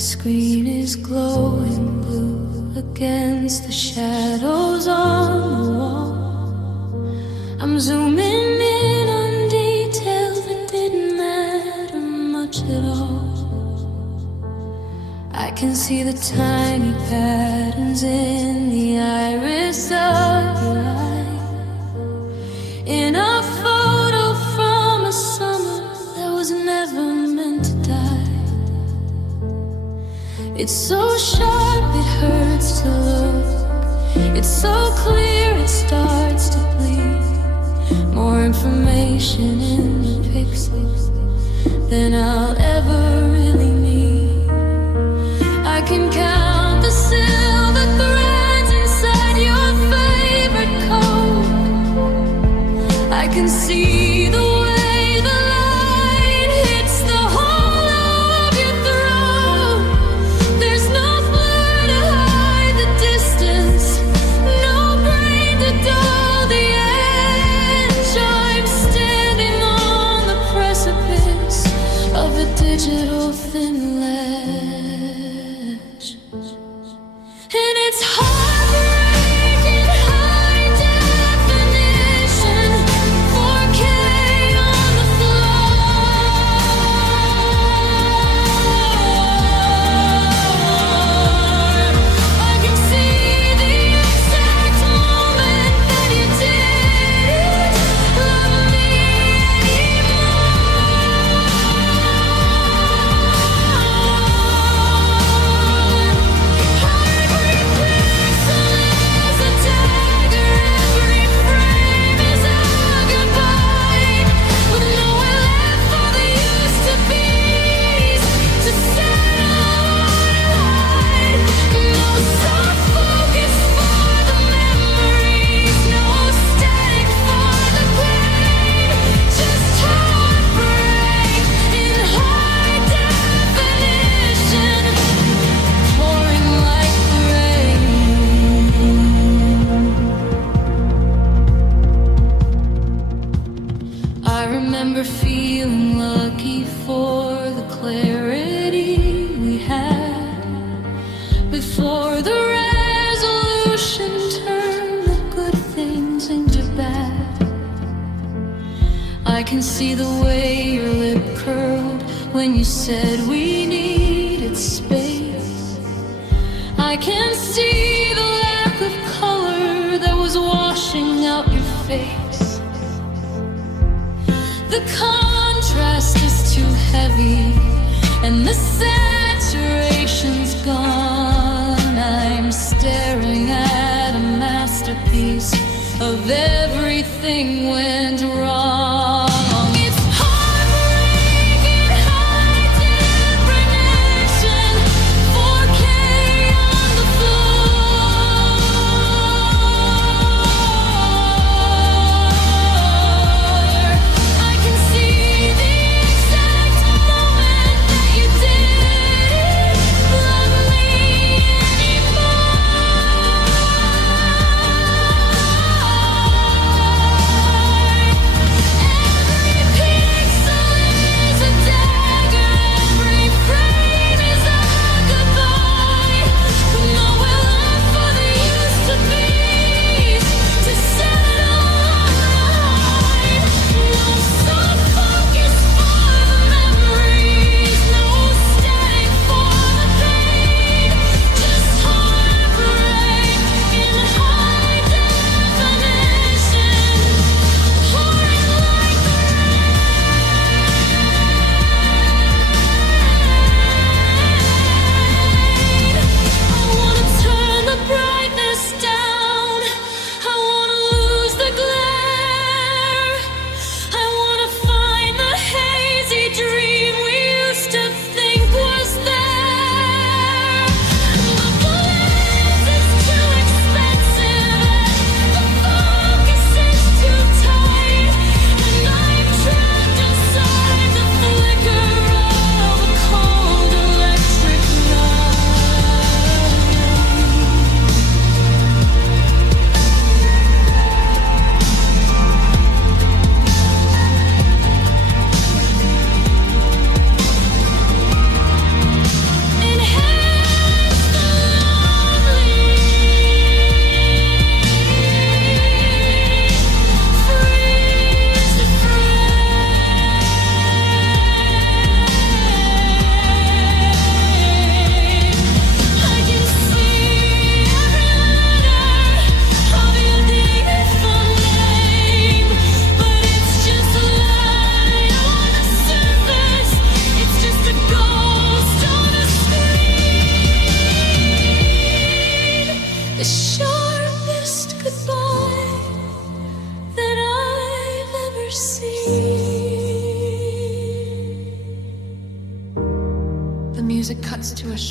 screen is glowing blue against the shadows on the wall. I'm zooming in on details that didn't matter much at all. I can see the tiny patterns in the iris of your eye, in a photo from a summer that was never meant to die. It's so sharp, it hurts to look. It's so clear, it starts to bleed. More information in the pixels than I'll ever really need. I can count the silver threads inside your favorite coat. I can see the way the light hits the hollow of your throat. There's no blur to hide the distance, no brain to dull the edge. I'm standing on the precipice of a digital thin ledge. And it's heartbreaking high definition, 4K on the floor. I can see the exact moment that you didn't love me feeling lucky for the clarity we had before the resolution turned the good things into bad. I can see the way your lip curled when you said we needed space. I can see the lack of color that was washing out your face. The contrast is too heavy and the saturation's gone. I'm staring at a masterpiece of everything went wrong. It's heartbreaking high definition, 4K on the floor.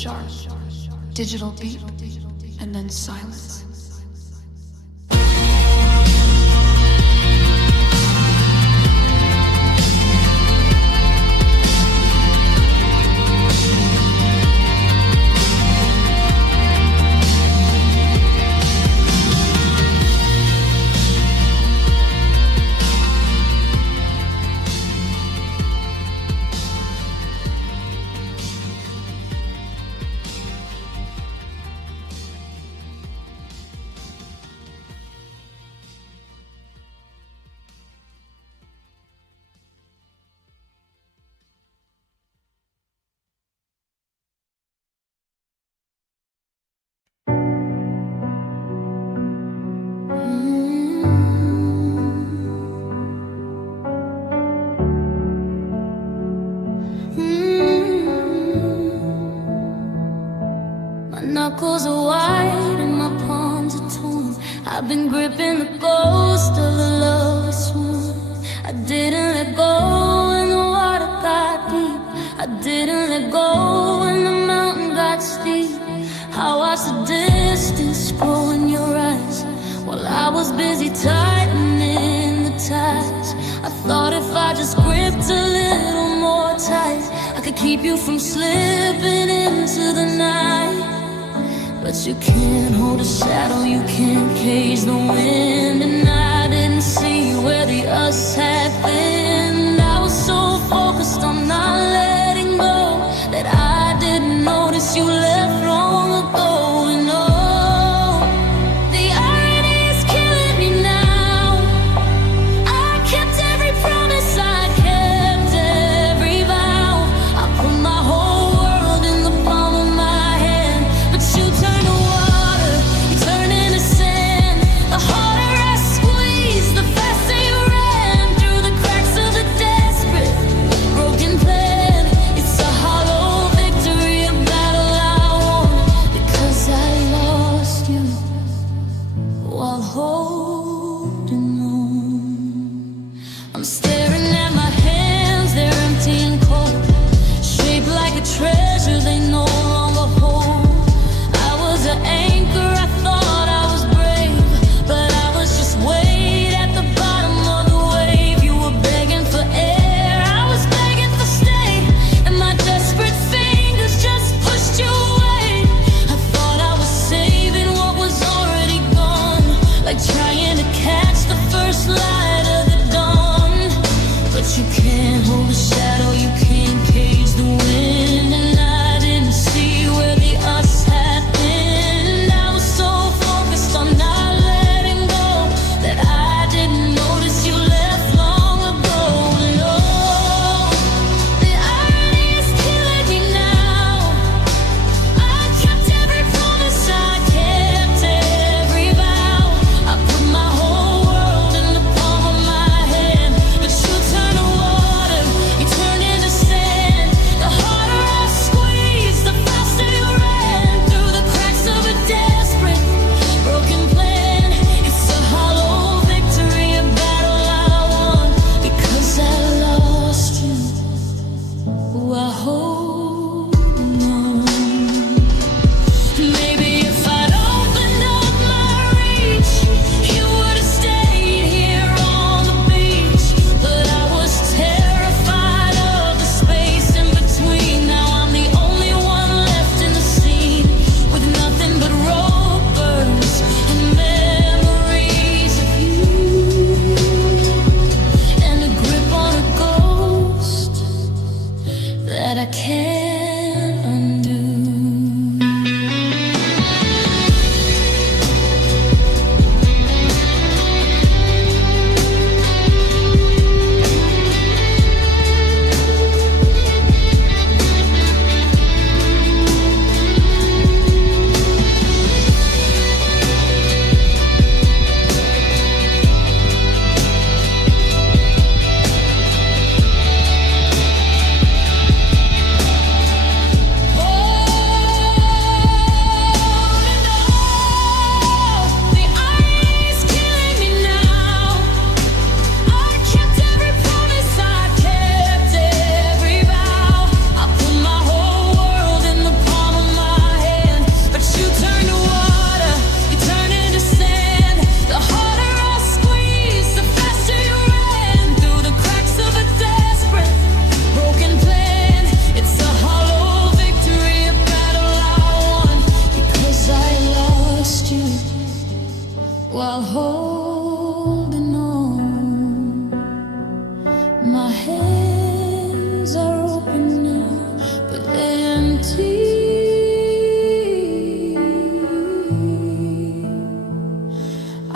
sharp digital beep, and then silence. Knuckles are white and my palms are torn. I've been gripping the ghost of the love we swoon. I didn't let go when the water got deep. I didn't let go when the mountain got steep. I watched the distance grow in your eyes while I was busy tightening the ties. I thought if I just gripped a little more tight, I could keep you from slipping into the night. But you can't hold a shadow, you can't cage the wind. And I didn't see where the us had been. I was so focused on not letting go that I didn't notice you left long ago. And oh, the irony is killing me now. I kept every promise, I kept every vow. I put my whole world in the palm of my hand, but you turned to water, you turned into sand. The harder I squeezed, the faster you ran through the cracks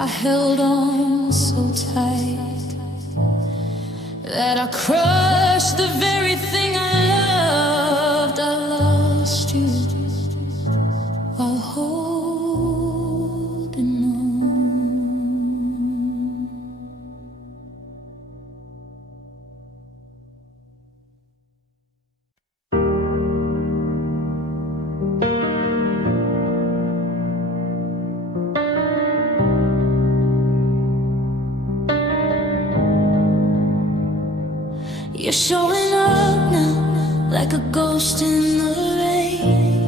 I held on so tight that I crushed the very thing I loved. I lost you while holding on. You're showing up now like a ghost in the rain,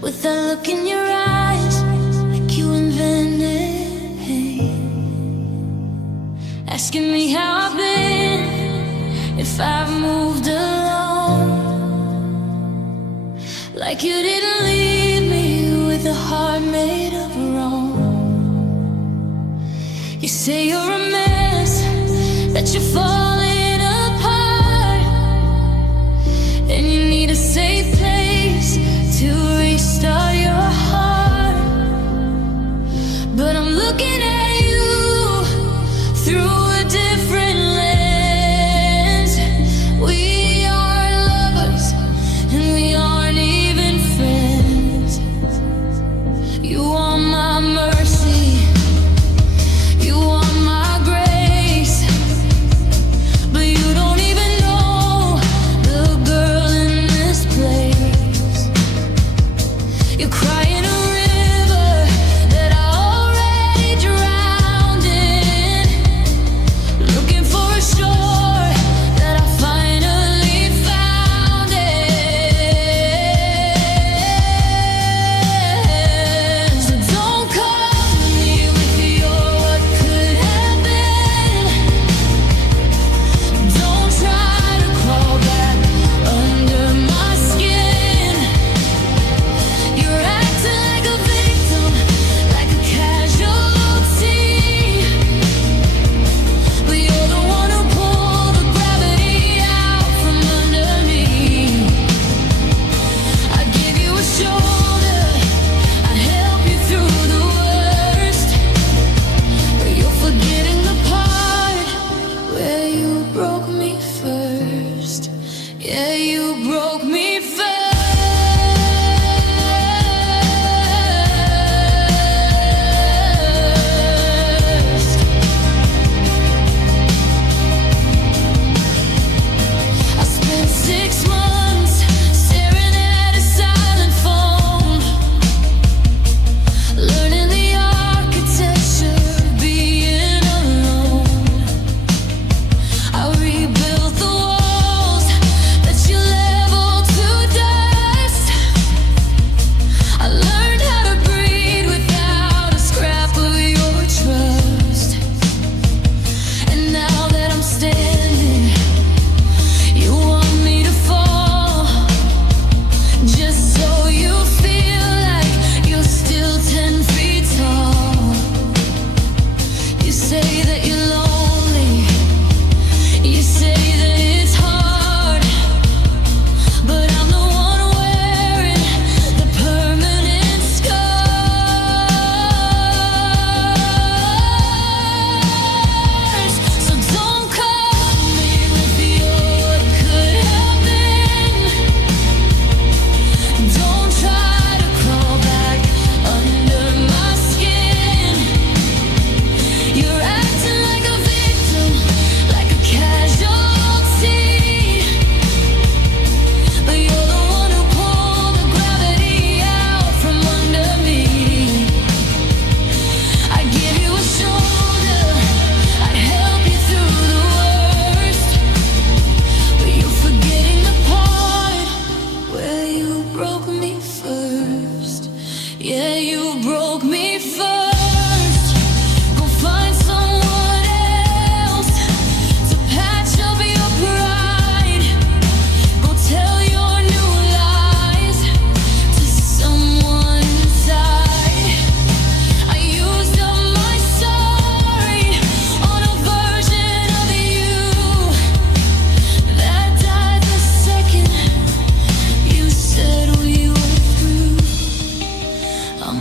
with that look in your eyes like you invented pain, asking me how I've been, if I've moved along, like you didn't leave me with a heart made of wrong. You say you're a mess, that you're falling apart, and you need a safe place to restart your heart. But I'm looking at you through a different lens. We are lovers and we aren't even friends. You want my mercy, you want my grace, but you don't even know the girl in this place. You're crying a river that I already drowned in, looking for a shore that I finally found it. So don't come me with your what could have been. Don't try to crawl back under my skin. You're acting like a victim, like a casualty, but you're the one who pulled the gravity out from under me. I give you a shoulder, I help you through the worst, but you're forgetting the part where you broke me first. Yeah, you broke me first. I spent 6 months staring at a silent phone, learning the architecture of being alone. I rebuilt the walls that you leveled to dust. I learned how to breathe without a scrap of your trust. And now that I'm standing, you want me to fall, just so you feel like you're still 10 feet tall. You say that you're lonely, you say that it's hard, but I'm the one wearing the permanent scars. So don't come me with your what could have been. Don't try to crawl back under my skin. You're acting like a victim, like a casualty, but you're the one who pulled the gravity out from under me. I give you a shoulder, I help you through the worst, but you're forgetting the part where you broke me first. Yeah, you broke me first. Go find someone else to patch up your pride. Go tell your new lies to someone inside. I used up my sorry on a version of you that died the second you said we were through. I'm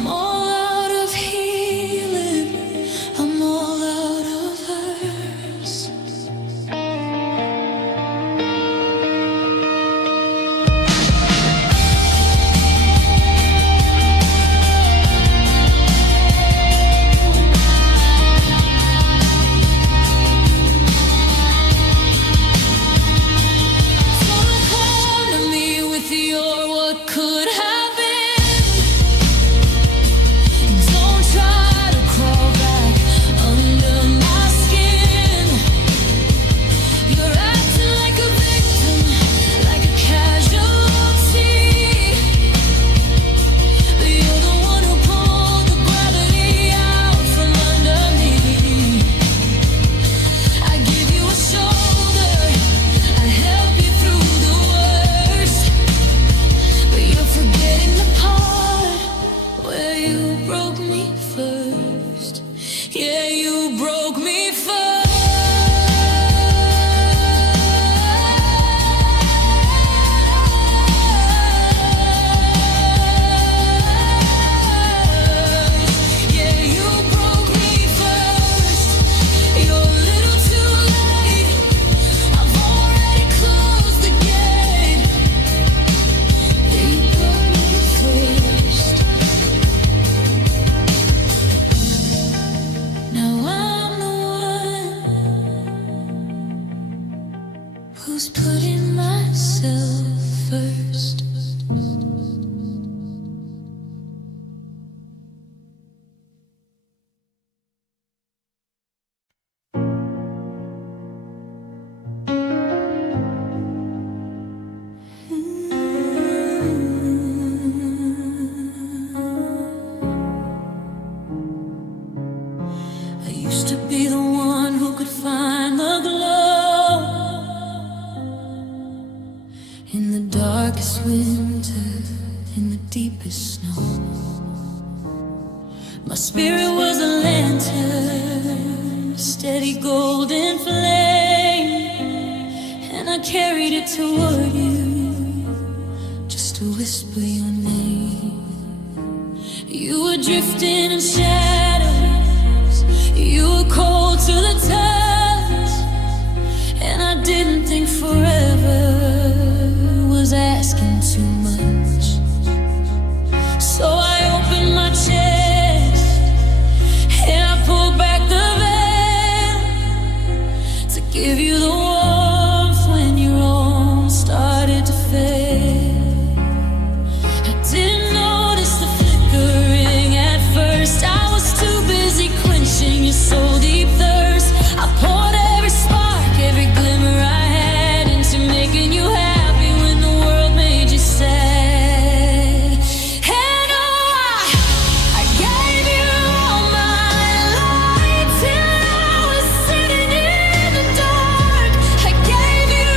My spirit was a lantern, a steady golden flame, and I carried it toward you, just to whisper your name. You were drifting in shadows, you were cold to the touch, and I didn't think forever was asking too much. So I opened my chest and I pulled back the veil to give you the warmth when your arms started to fail. I didn't notice the flickering at first. I was too busy quenching your soul deep thirst. I poured every spark, every glimmer I had into making you happy when the world made you sad. And oh, I gave you all my light till I was sitting in the dark. I gave you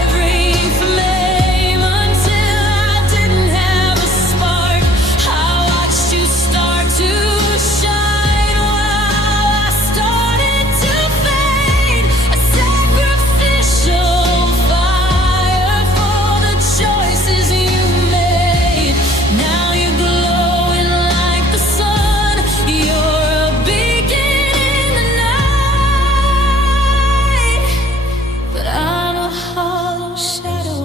every flame until I didn't have a spark. I watched you start to shine while I started to fade. A sacrificial fire for the choices you made. Now you're glowing like the sun. You're a beacon in the night. But I'm a hollow shadow,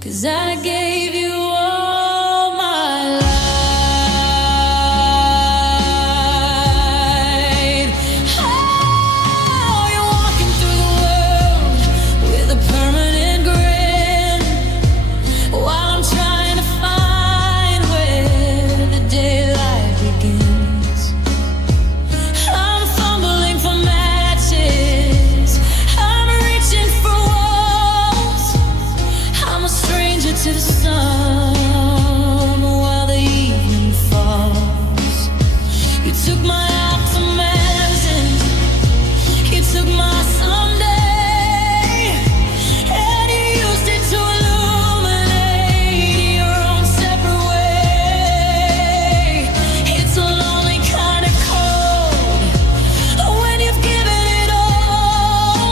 'cause I gave you all my light. Oh, you're walking through the world with a permanent grin, while I'm trying to find where the daylight begins. I'm fumbling for matches, I'm reaching for walls. I'm a stranger to the sun while the evening falls. You took my optimism, you took my someday, and you used it to illuminate your own separate way. It's a lonely kind of cold when you've given it all,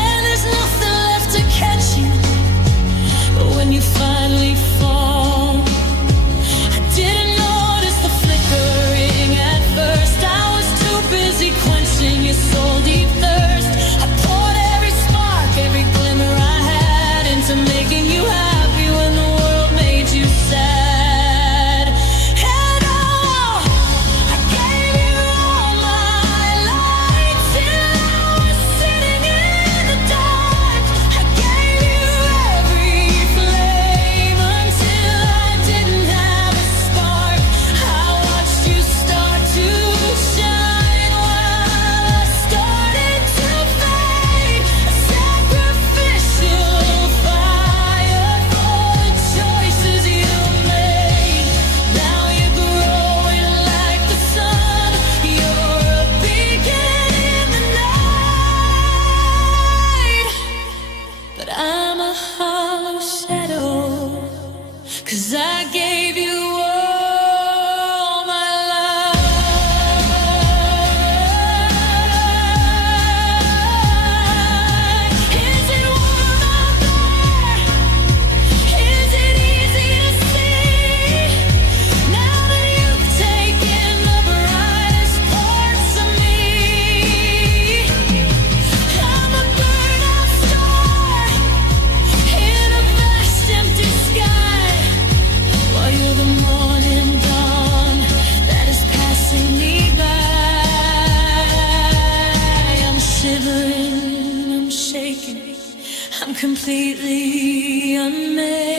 and there's nothing left to catch you when you finally fall. I didn't notice the flickering at first. I was too busy quenching your soul deep thirst. I poured every spark, every glimmer I had into making you happy when the world made you sad. And oh, I gave you all my light till I was sitting in the dark. I gave you every flame until I didn't have a spark. I watched you start to shine while I started to fade. A sacrificial fire for the choices you made. Now you're growing like the sun. You're a beacon in the night. But I'm a hollow shadow, 'cause I gave you all my life. Is it warm out there? Is it easy to see? Now that you've taken the brightest parts of me, I'm a burnt out star in a vast empty sky, while you're the morning dawn that is passing me by. I'm shivering, I'm shaking, I'm completely unmade.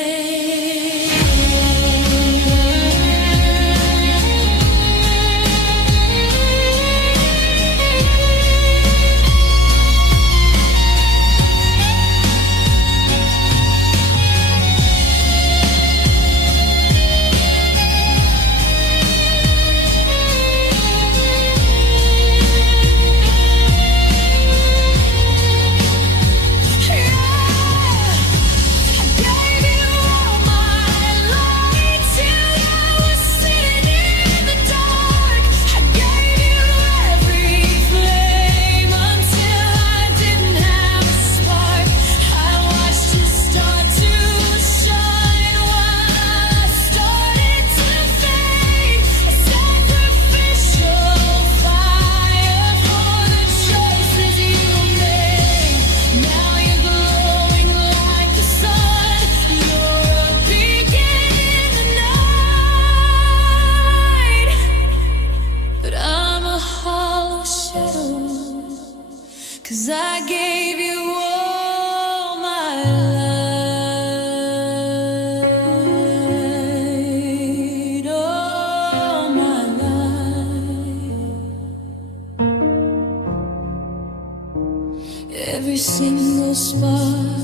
every single spark.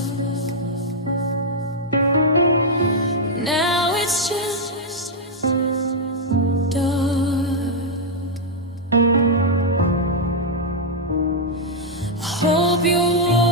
Now it's just dark. I hope you're warm.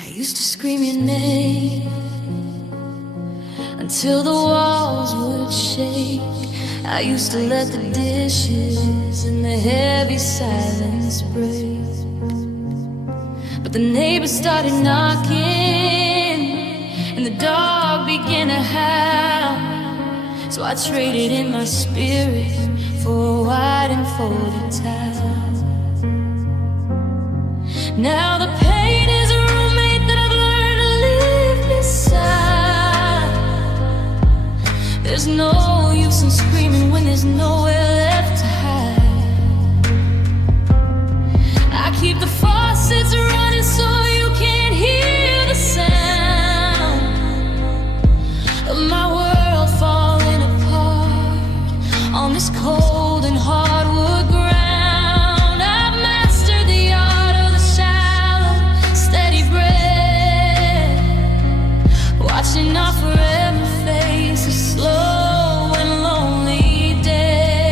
I used to scream your name until the walls would shake. I used to let the dishes and the heavy silence break. But the neighbors started knocking and the dog began to howl. So I traded in my spirit for a white and folded towel. Now the pain is a roommate that I've learned to live beside. There's no use in screaming when there's nowhere left to hide. I keep the faucets running so you can't hear the sound of my world falling apart on this cold and hardwood ground. I've mastered the art of the shallow, steady breath, watching our forever face a slow and lonely death.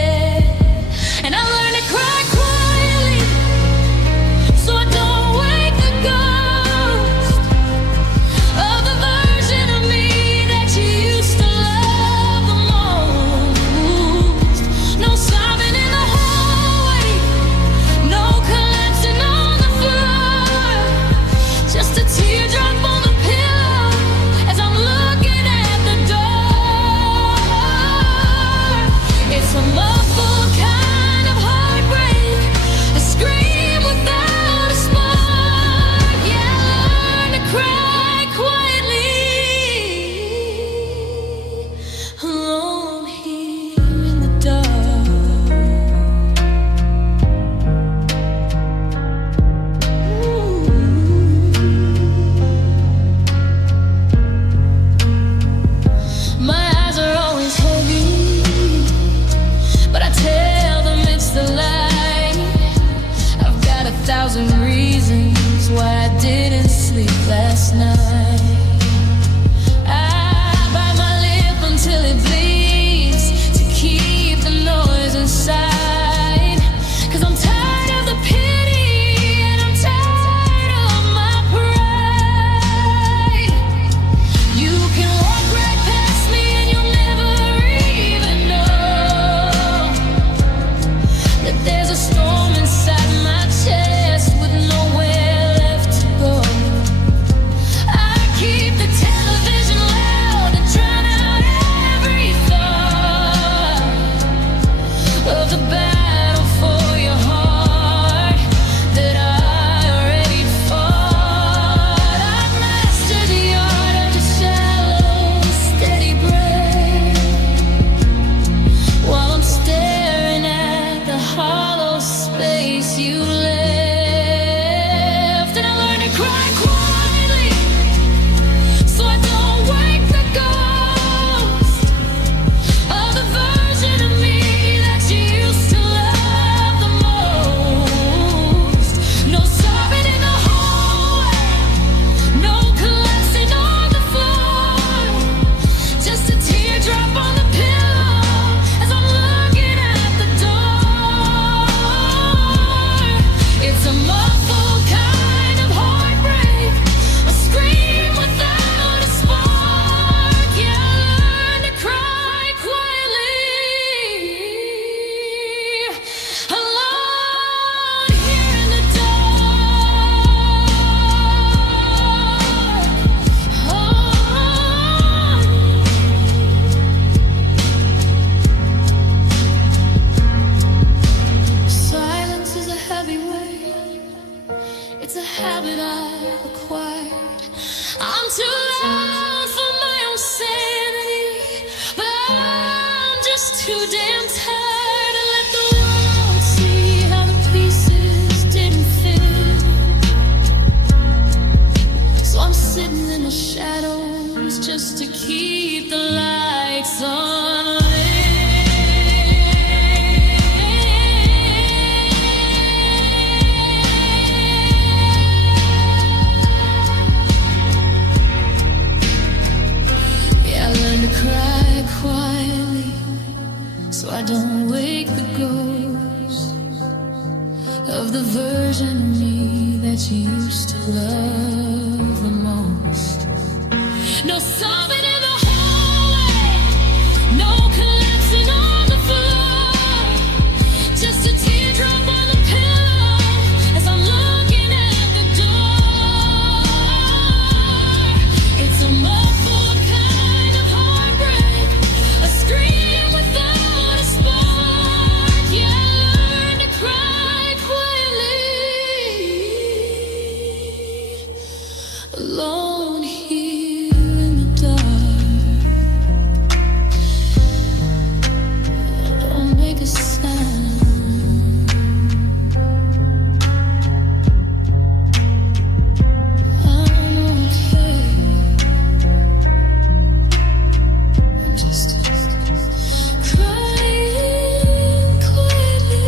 just to keep the lights on. Yeah, I learned to cry quietly so I don't wake the ghost of the version of me that you used to love the most. No sobbing in the hallway, no collapsing on the floor, just a teardrop on the pillow as I'm looking at the door. It's a muffled kind of heartbreak, a scream without a spark. Yeah, I learned to cry quietly, alone here in the dark. Don't make a sound. I'm okay. I'm just crying quietly.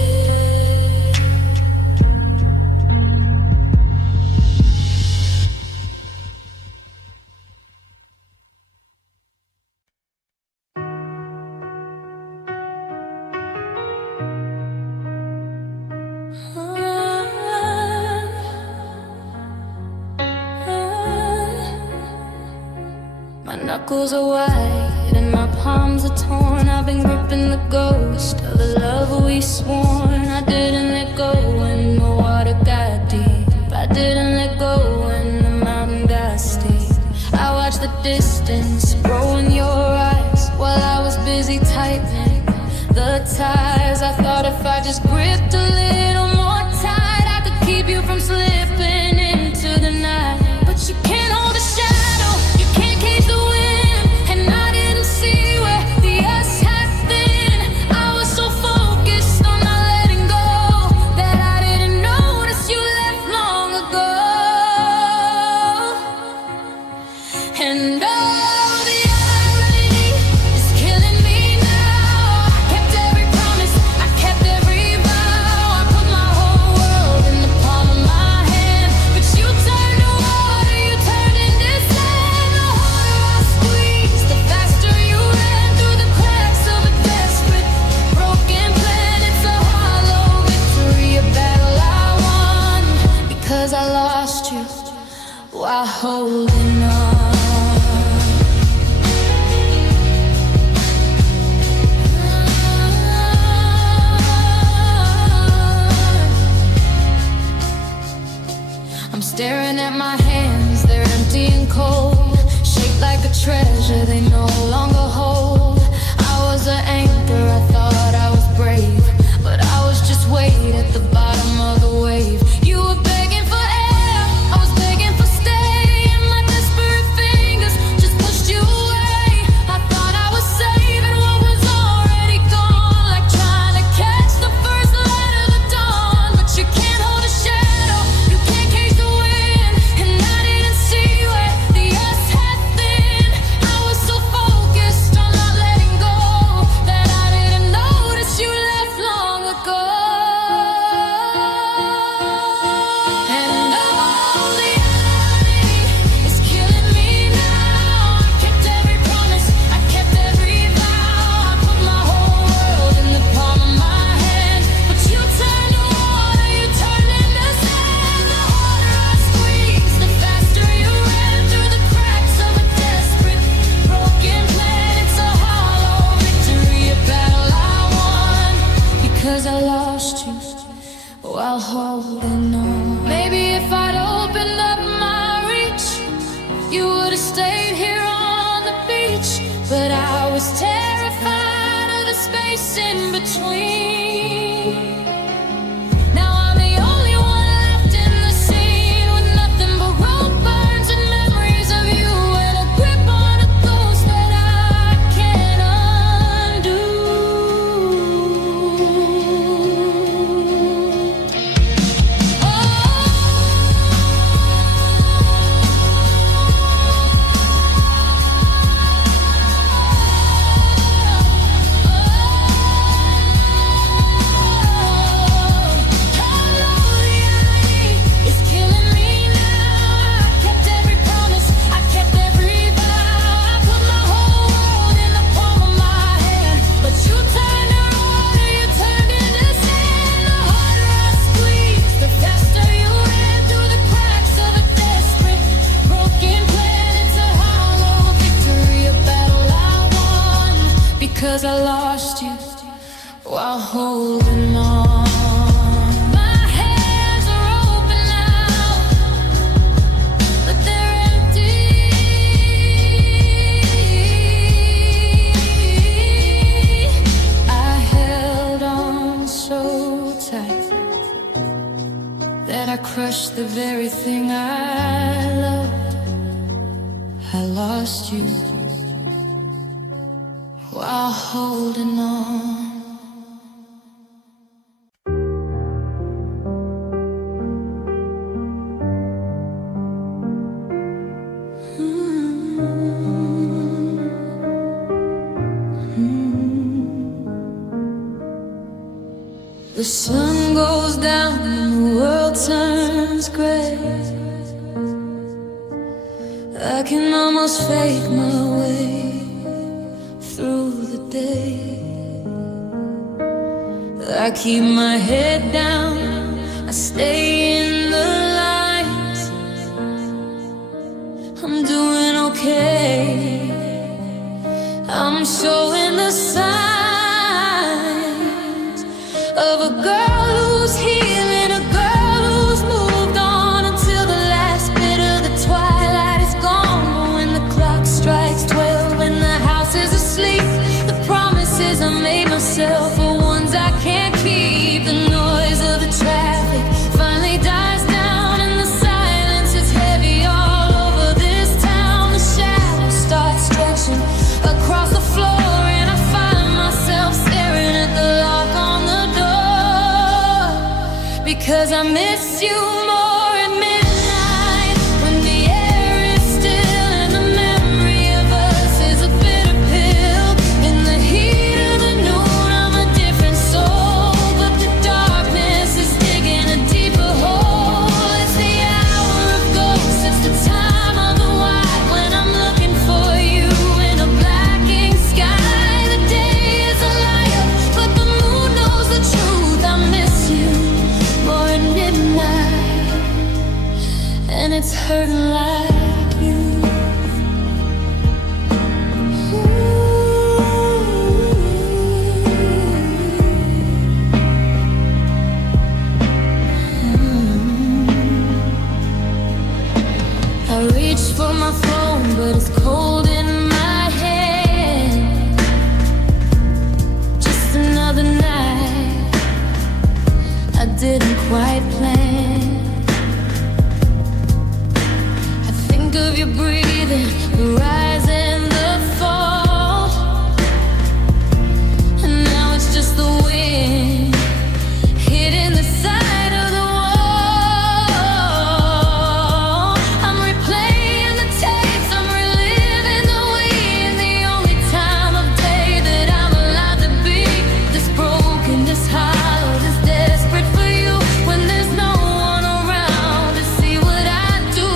My knuckles are white and my palms are torn. I've been gripping the ghost of the love we sworn. I didn't let go when the water got deep. I didn't let go when the mountain got steep. I watched the distance grow in your eyes while I was busy tightening the ties. I thought if I just gripped a little more tight, I could keep you from slipping into the night. But you can't hold a shadow, you can't cage the wind, and I didn't see where the us had been. I was so focused on not letting go that I didn't notice you left long ago. And oh, the irony is killing me now. I kept every promise, I kept every vow. I because I lost you while holding on. My hands are open now, but they're empty. I held on so tight that I crushed the very thing I loved. I lost you while holding on. The sun goes down and the world turns gray. I can almost fake my way through the day. I keep my head down, I stay in the lines. I'm doing okay, I'm showing the signs of a girl who's healing, a girl who's moved on until the last bit of the twilight is gone. But when the clock strikes 12 and the house is asleep, the promises I made myself are ones I can't keep. The noise of the traffic finally dies down and the silence is heavy all over this town. The shadows start stretching across the floor and I find myself staring at the lock on the door. Because I miss you more at midnight, when the air is still and the memory of us is a bitter pill. In the heat of the noon I'm a different soul, but the darkness is digging a deeper hole. It's the hour of ghosts, it's the time of the white, when I'm looking for you in a blacking sky. The day is a liar, but the moon knows the truth. I miss you more at midnight, and it's hurting like you. I reach for my phone, but it's cold in my hand. Just another night I didn't quite plan. I think of your breathing, the rise and the fall, and now it's just the wind hitting the side of the wall. I'm replaying the tapes, I'm reliving the week, the only time of day that I'm allowed to be this broken, this hollow, this desperate for you, when there's no one around to see what I do.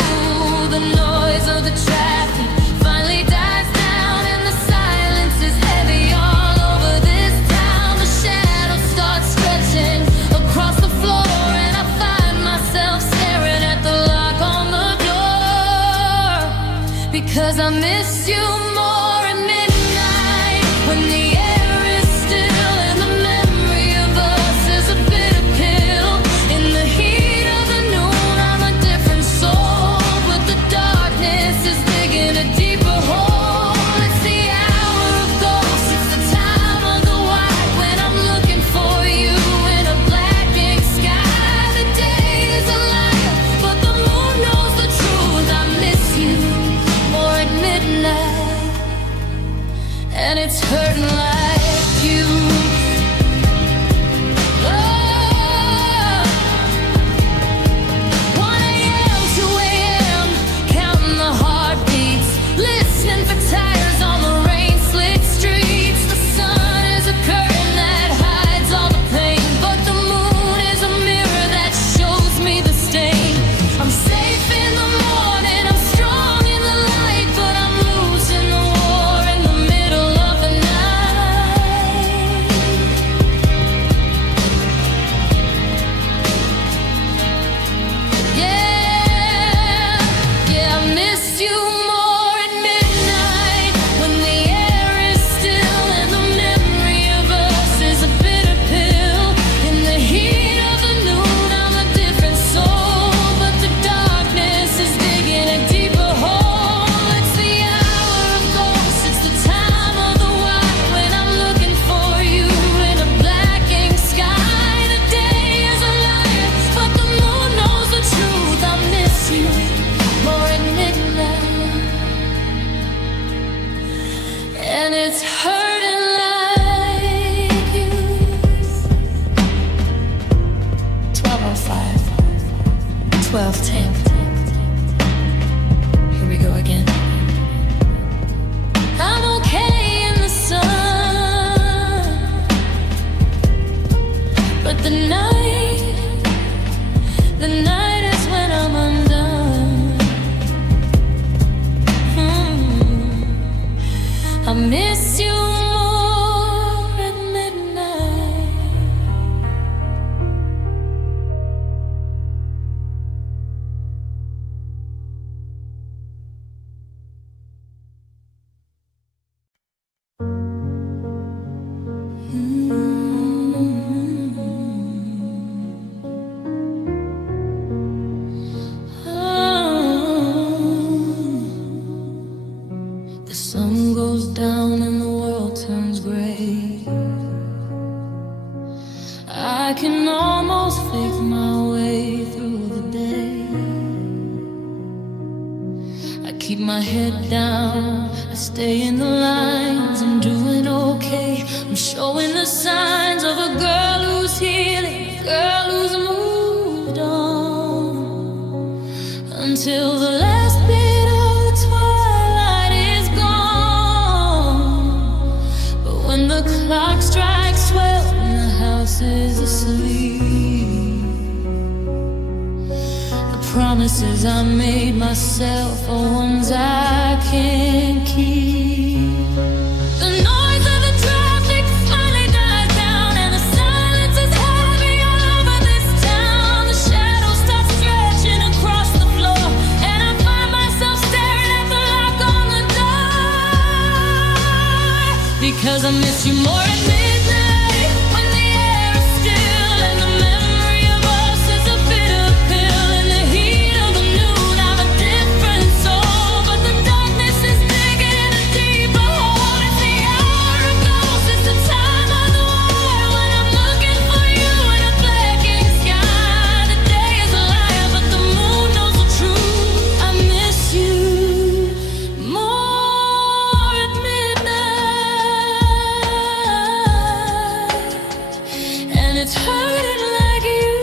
The noise of the traffic finally dies down and the silence is heavy all over this town. The shadows start stretching across the floor and I find myself staring at the lock on the door. Because I miss you more at midnight, when the air is still and the memory of us is a bitter pill. In the heat of the noon I'm a different soul, but the darkness is digging a deeper hole. It's the hour of ghosts, it's the time of the white, when I'm looking for you in a blacking sky. The day is a liar, but the moon knows the truth. I miss you more at midnight, and it's hurting like you. Oh, 1 a.m., 2 a.m., counting the heartbeats, listening for tires on the rain-slick streets. The sun is a curtain that hides all the pain, but the moon is a mirror that shows me the stain. I'm safe in the morning, I'm strong in the light, but I'm losing the war in the middle of the night. and it's hurting like you. 12:05, 12:10. Here we go again. I'm okay in the sun, but the night is when I'm undone. I miss you more at midnight. The sun goes down and the world turns gray. I can almost fake my way through the day. I keep my head down, I stay in the lines. I'm doing okay, I'm showing the signs of a girl who's healing, a girl who's moved on. Until the last bit of the twilight is gone. But when the clock strikes 12 and the house is asleep, the promises I made myself are ones I can't keep. The noise of the traffic finally dies down, and the silence is heavy all over this town. The shadows start stretching across the floor, and I find myself staring at the lock on the door. Because I miss you more at midnight, when the air is still, and the memory of us is a bitter pill. In the heat of the noon, I'm a different soul, but the darkness is digging a deeper hole. It's the hour of ghosts, it's the time of the war, when I'm looking for you in a blacking sky. The day is a liar, but the moon knows the truth. I miss you more at midnight, and it's hurting like you.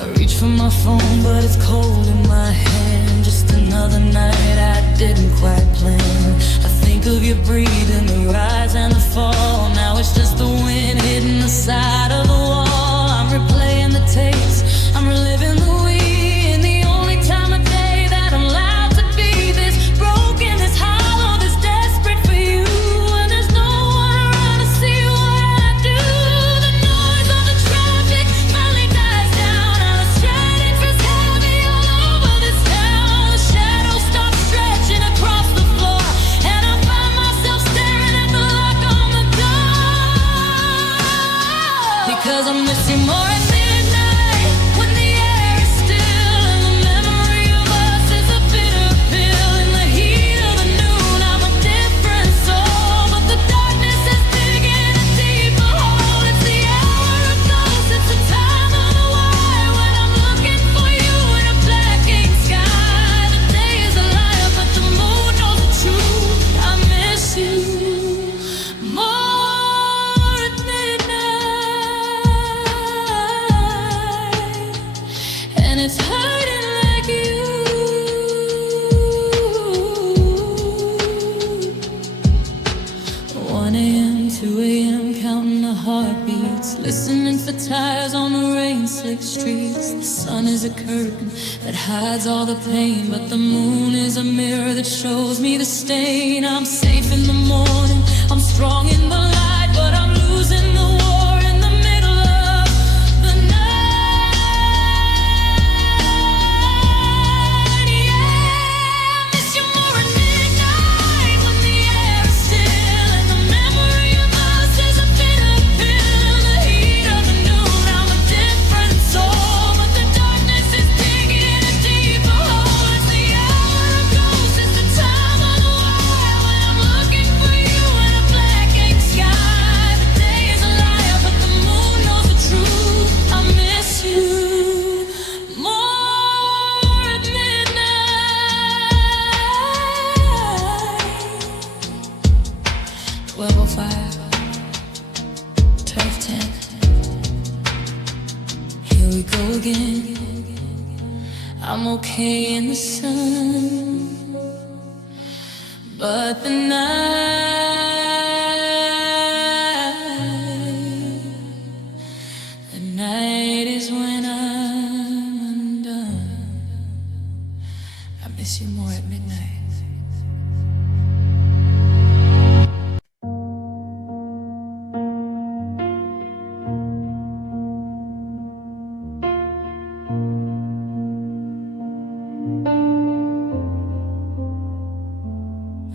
I reach for my phone, but it's cold in my hand. Just another night I didn't quite plan. I think of you breathing, the rise and the fall. Now it's just the wind hitting the side of the wall. I'm replaying the tapes, I'm reliving the we, and the only time of day that I'm allowed to be this broken, this hollow, this desperate for you. And there's no one around to see what I do. The noise of the traffic finally dies down, and the shining feels heavy all over this town. The shadows stop stretching across the floor, and I find myself staring at the lock on the door. Because I miss you more at midnight, when the air is still, and the memory of us is a bitter pill. In the heat of the noon, I'm a different soul, but the darkness is digging a deeper hole. It's the hour of ghosts, it's the time of the war, when I'm looking for you in a blacking sky. The day is a liar, but the moon knows the truth. I miss you more at midnight, and it's hurting like you. 1 a.m., 2 a.m., counting the heartbeats, listening for tires on the rain-slicked streets. The sun is a curtain that hides all the pain, but the moon is a mirror that shows me the stain. I'm safe in the morning, I'm strong in the light, but I'm losing the war in the middle of the night. Yeah, I miss you more at midnight, when the air is still, and the memory of us is a bitter pill. In the heat of the noon, I'm a different soul, but the darkness is digging a deeper hole. It's the hour of ghosts, it's the time of the war, when I'm looking for you in a blacking sky. I'm okay in the sun, but the night is when I'm undone. I miss you more at midnight.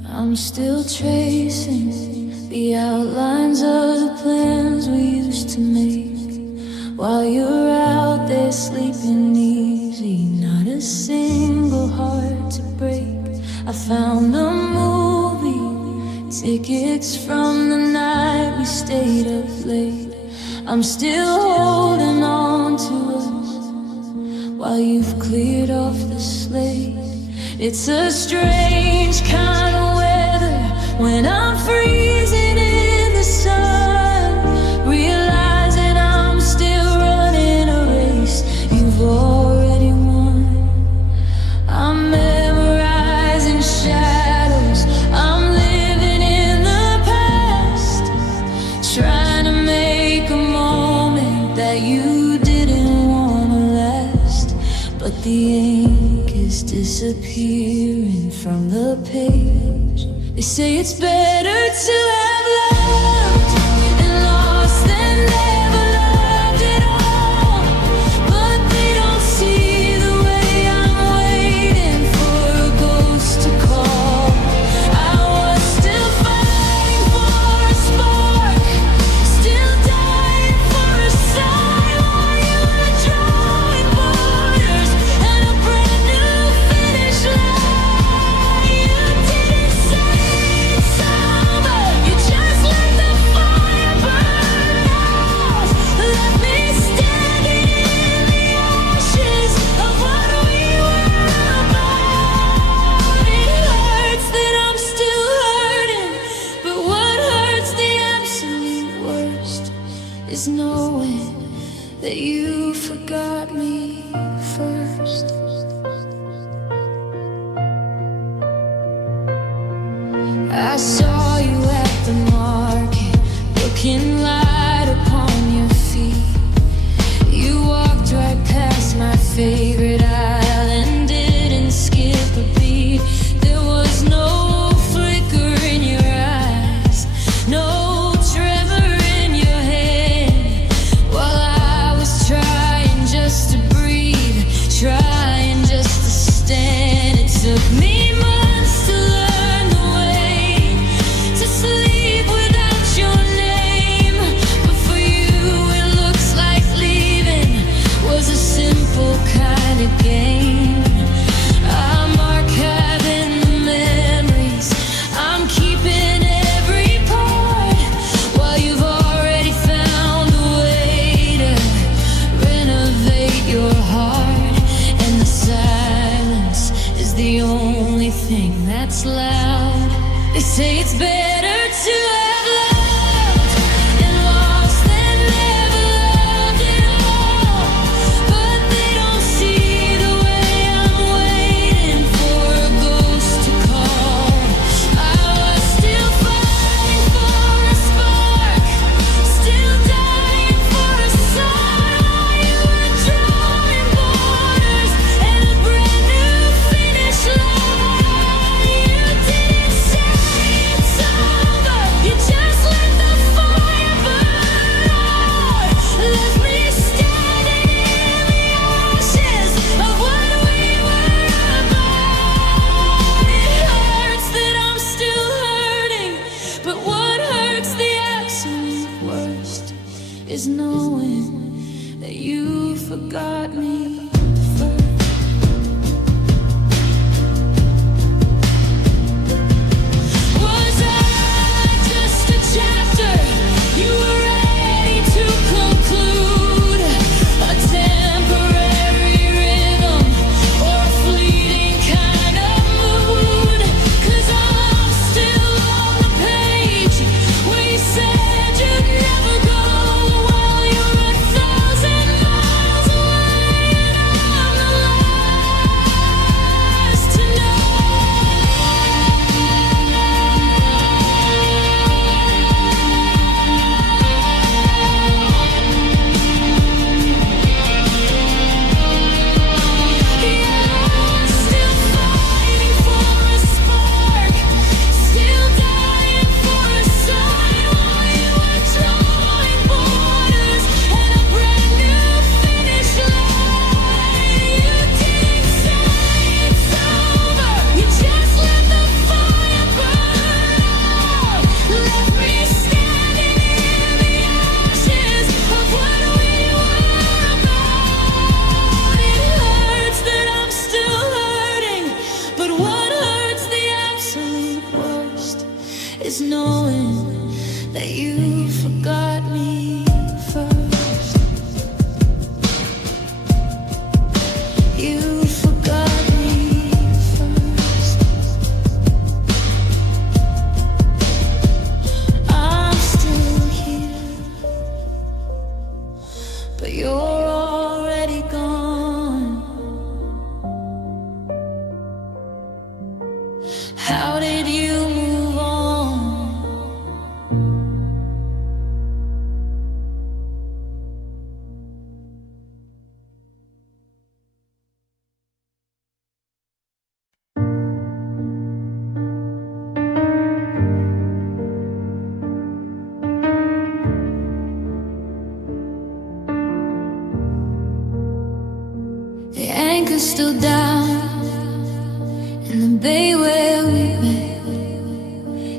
I'm still tracing the outlines of the plans we used to make. While you're out there sleeping easy, not a single heart to break. I found the movie tickets from the night we stayed up late. I'm still holding on to us while you've cleared off the slate. It's a strange kind of weather when I'm freezing in the sun, realizing I'm still running a race you've already won. I'm memorizing shadows, I'm living in the past, trying to make a moment that you didn't want to last. But the ink is disappearing from the page. They say it's better to have loved and lost than never loved at all. But they don't see the way I'm waiting for a ghost to call. I was still fighting for a spark, still dying for a sign, while you were drawing borders and a brand new finish line. You didn't say it's over, you just let the fire burn out, left me standing in the ashes of what we were about. It hurts that I'm still hurting, but what hurts the absolute worst is knowing that you forgot me first. I saw you at the market, looking light upon your feet. You walked right past my favorite aisle and didn't skip a beat. There was no flicker in your eyes, no tremor in your hand, while I was trying just to breathe, trying just to stand. It took me months to learn the way to sleep without your name, but for you it looks like leaving was a simple kind of game. I'm archiving the memories, I'm keeping every part, while you've already found a way to renovate your heart. And the silence is the only thing that's loud. They say it's better to have loved and lost than never loved at all. But they don't see the way I'm waiting for a ghost to call. I was still fighting for a spark, still dying for a sign, while you were drawing borders and a brand new finish line. You didn't say it's over, you anchor's still down in the bay where we met,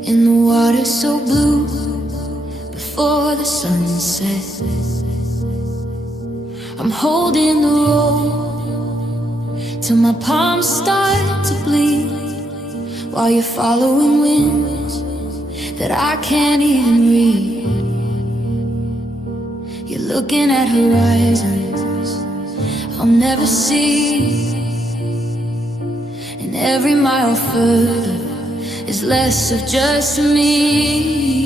in the water so blue before the sun sets. I'm holding the rope till my palms start to bleed, while you're following winds that I can't even read. You're looking at horizons I'll never see, and every mile further is less of just me.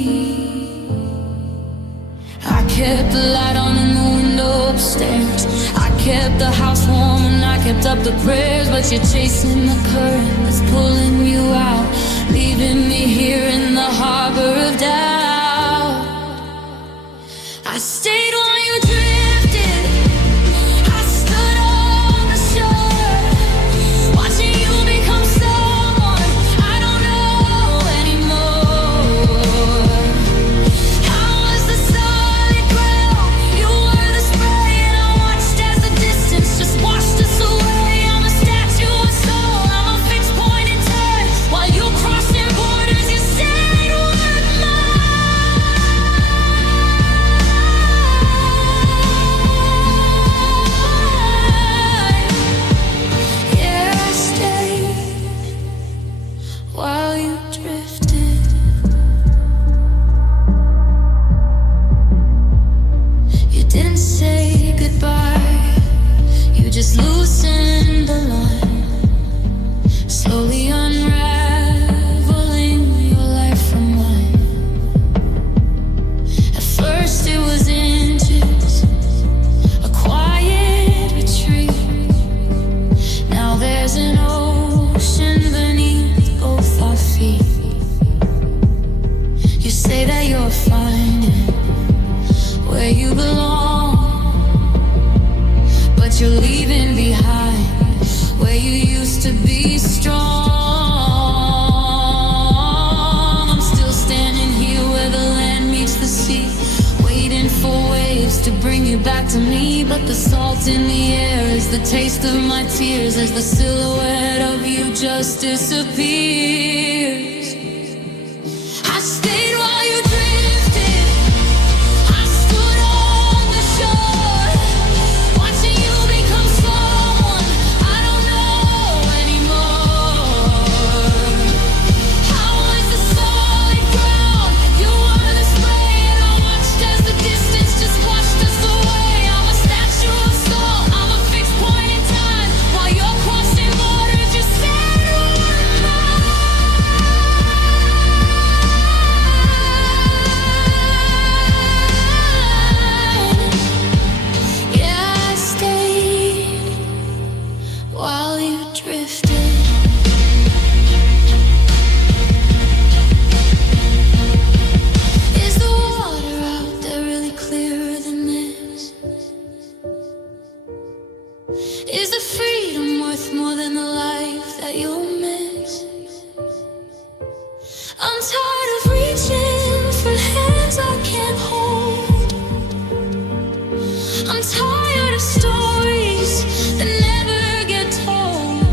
I kept the light on in the window upstairs, I kept the house warm and I kept up the prayers, but you're chasing the current that's pulling you out, leaving me here in the harbor of doubt. I stayed while you drifted, I stood on the shore, watching you become someone I don't know anymore. I was the solid ground, you were the spray, and I watched as the distance just washed us away. I'm a statue of soul, I'm a fixed point in time, while you're crossing borders, you said we're mine. Yeah, I stayed while you drifted. You didn't say goodbye, you just loosened the line, slowly unraveling your life from mine. At first it was inches, a quiet retreat. Now there's an ocean beneath both our feet. You say that you're finding where you belong, but you're leaving behind where you used to be strong. I'm still standing here where the land meets the sea, waiting for waves to bring you back to me, but the salt in the air is the taste of my tears as the silhouette of you just disappears. I stayed while you drifted, I stood on the shore, watching you become someone I don't know anymore. I was the solid ground, you were the spray, and I watched as the distance just washed us away. I'm a statue of soul, I'm a fixed point in time, while you're crossing borders, you said we're mine. Yeah, I stayed while you drifted. Is the water out there really clearer than this? Is the freedom worth more than the life that you'll miss? I'm tired of reaching for hands I can't hold. I'm tired of stories that never get told.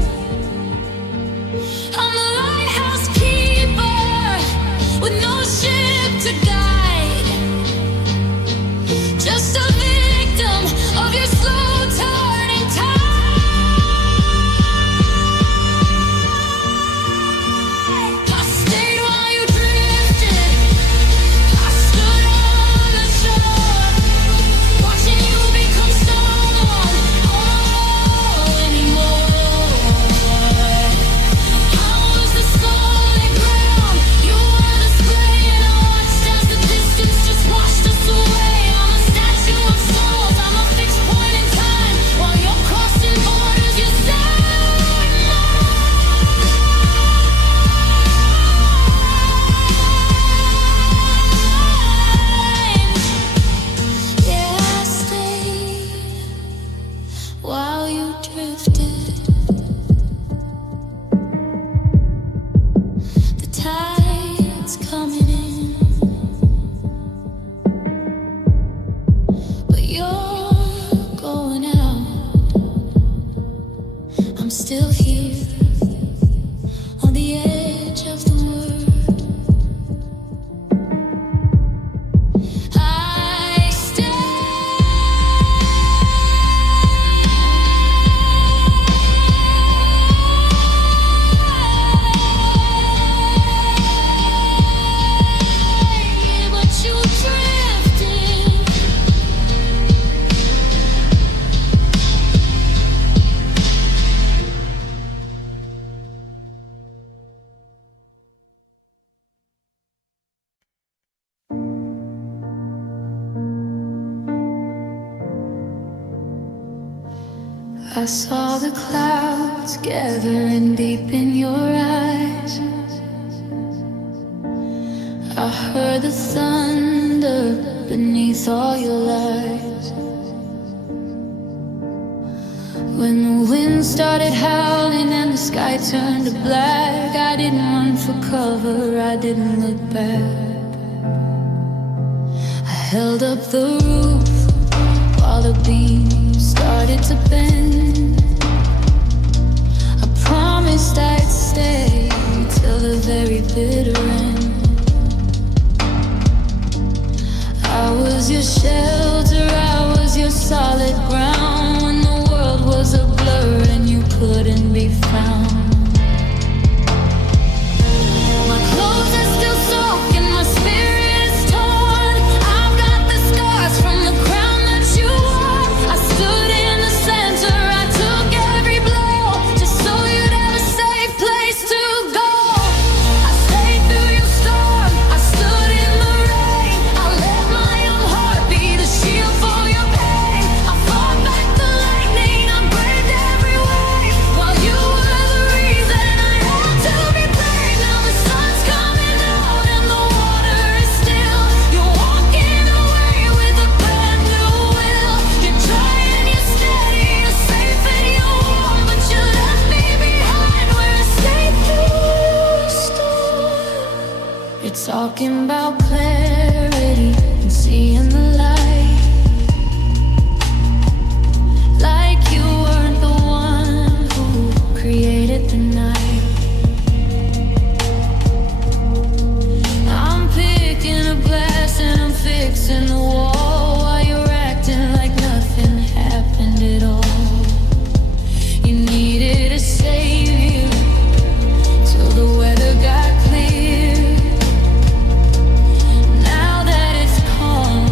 still on the edge of the world. I stay. But you drifted. I saw the clouds gathering deep in your eyes. I heard the thunder beneath all your lies. When the wind started howling and the sky turned to black, I didn't run for cover, I didn't look back. I held up the roof while the beams started to bend. I promised I'd stay till the very bitter end. I was your shelter, I was your solid ground when the world was a blur and you couldn't be found. My clothes are still soaking, my spirit is torn. I've got the scars from the crown that you wore. I stood in the center, I took every blow, just so you'd have a safe place to go. I stayed through your storm, I stood in the rain. I let my own heart be the shield for your pain. I fought back the lightning, I braved every wave, while you were the reason I had to be brave. Now the sun's coming out and the water is still. You're walking away with a brand new will. You're trying, you're steady, you're safe and you're warm, but you left me behind where I stayed through the storm. You're talking about clarity and seeing the light, like you weren't the one who created the night. I'm picking up glass and I'm fixing the wall while you're acting like nothing happened at all. You needed a savior till the weather got clear. Now that it's calm,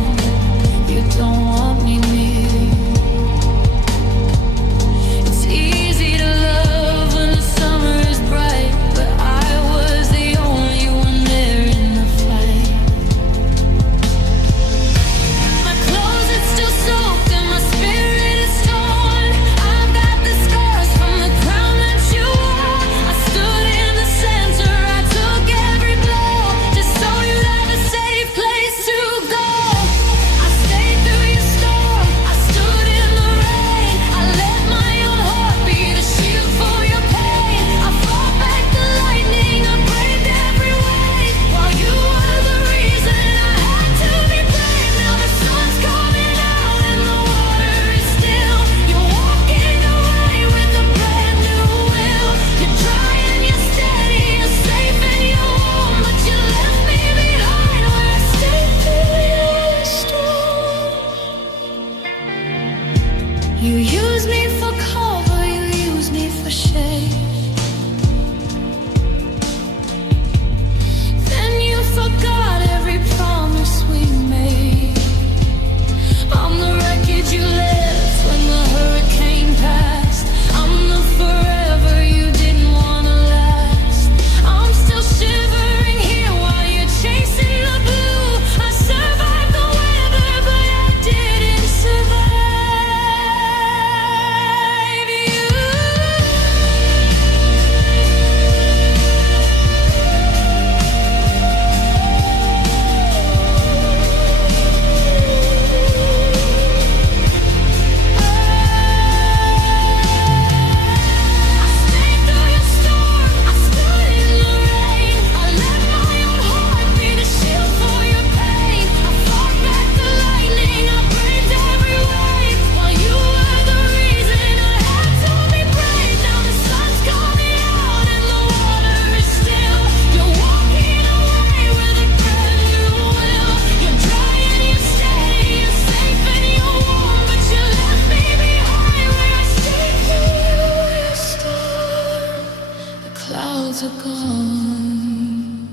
clouds are gone,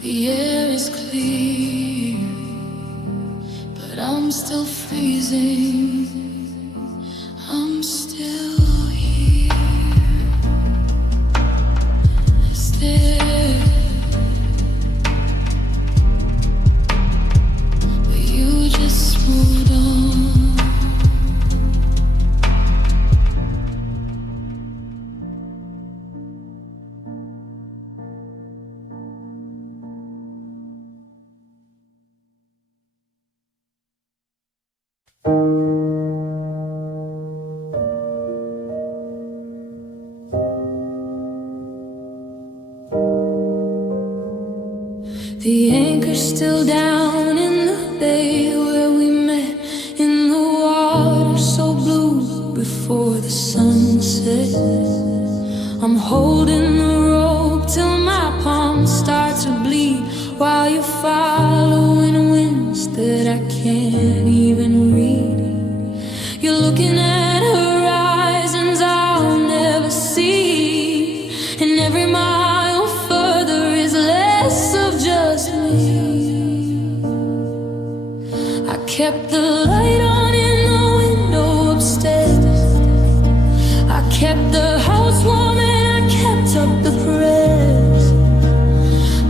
the air is clear, but I'm still freezing. I'm still here. Still, but you just moved on. The anchor's still down in the bay where we met, in the water so blue before the sunset. I'm holding the rope till my palms start to bleed, while you're following winds that I can't even read. You're looking at horizons I'll never see, and every mile further is less of just me. I kept the light on in the window upstairs, I kept the house warm and I kept up the prayers.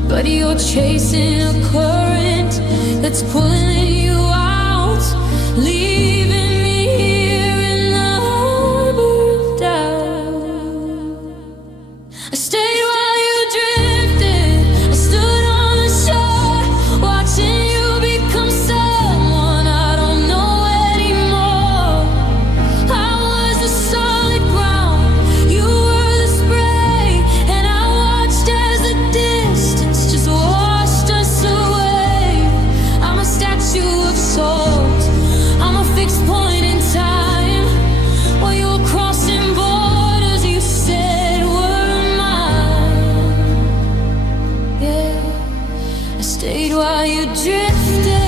But you're chasing a current that's pulling you out, leaving me here in the harbor of doubt. I stayed while you drifted, I stood on the shore, watching you become someone I don't know anymore. I was the solid ground, you were the spray, and I watched as the distance just washed us away. I'm a statue of salt, I'm a fixed point in time, while you were crossing borders you said were mine. Yeah, I stayed while you drifted.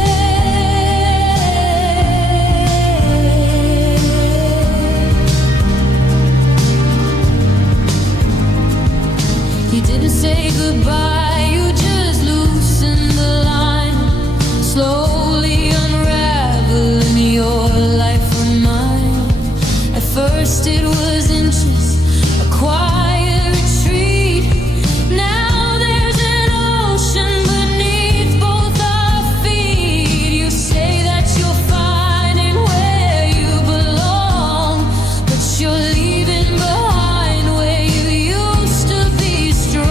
You didn't say goodbye, you just loosened the line, slowly unraveling your life from mine. At first it was interest, a quiet retreat. Now there's an ocean beneath both our feet. You say that you're finding where you belong, but you're leaving behind where you used to be strong.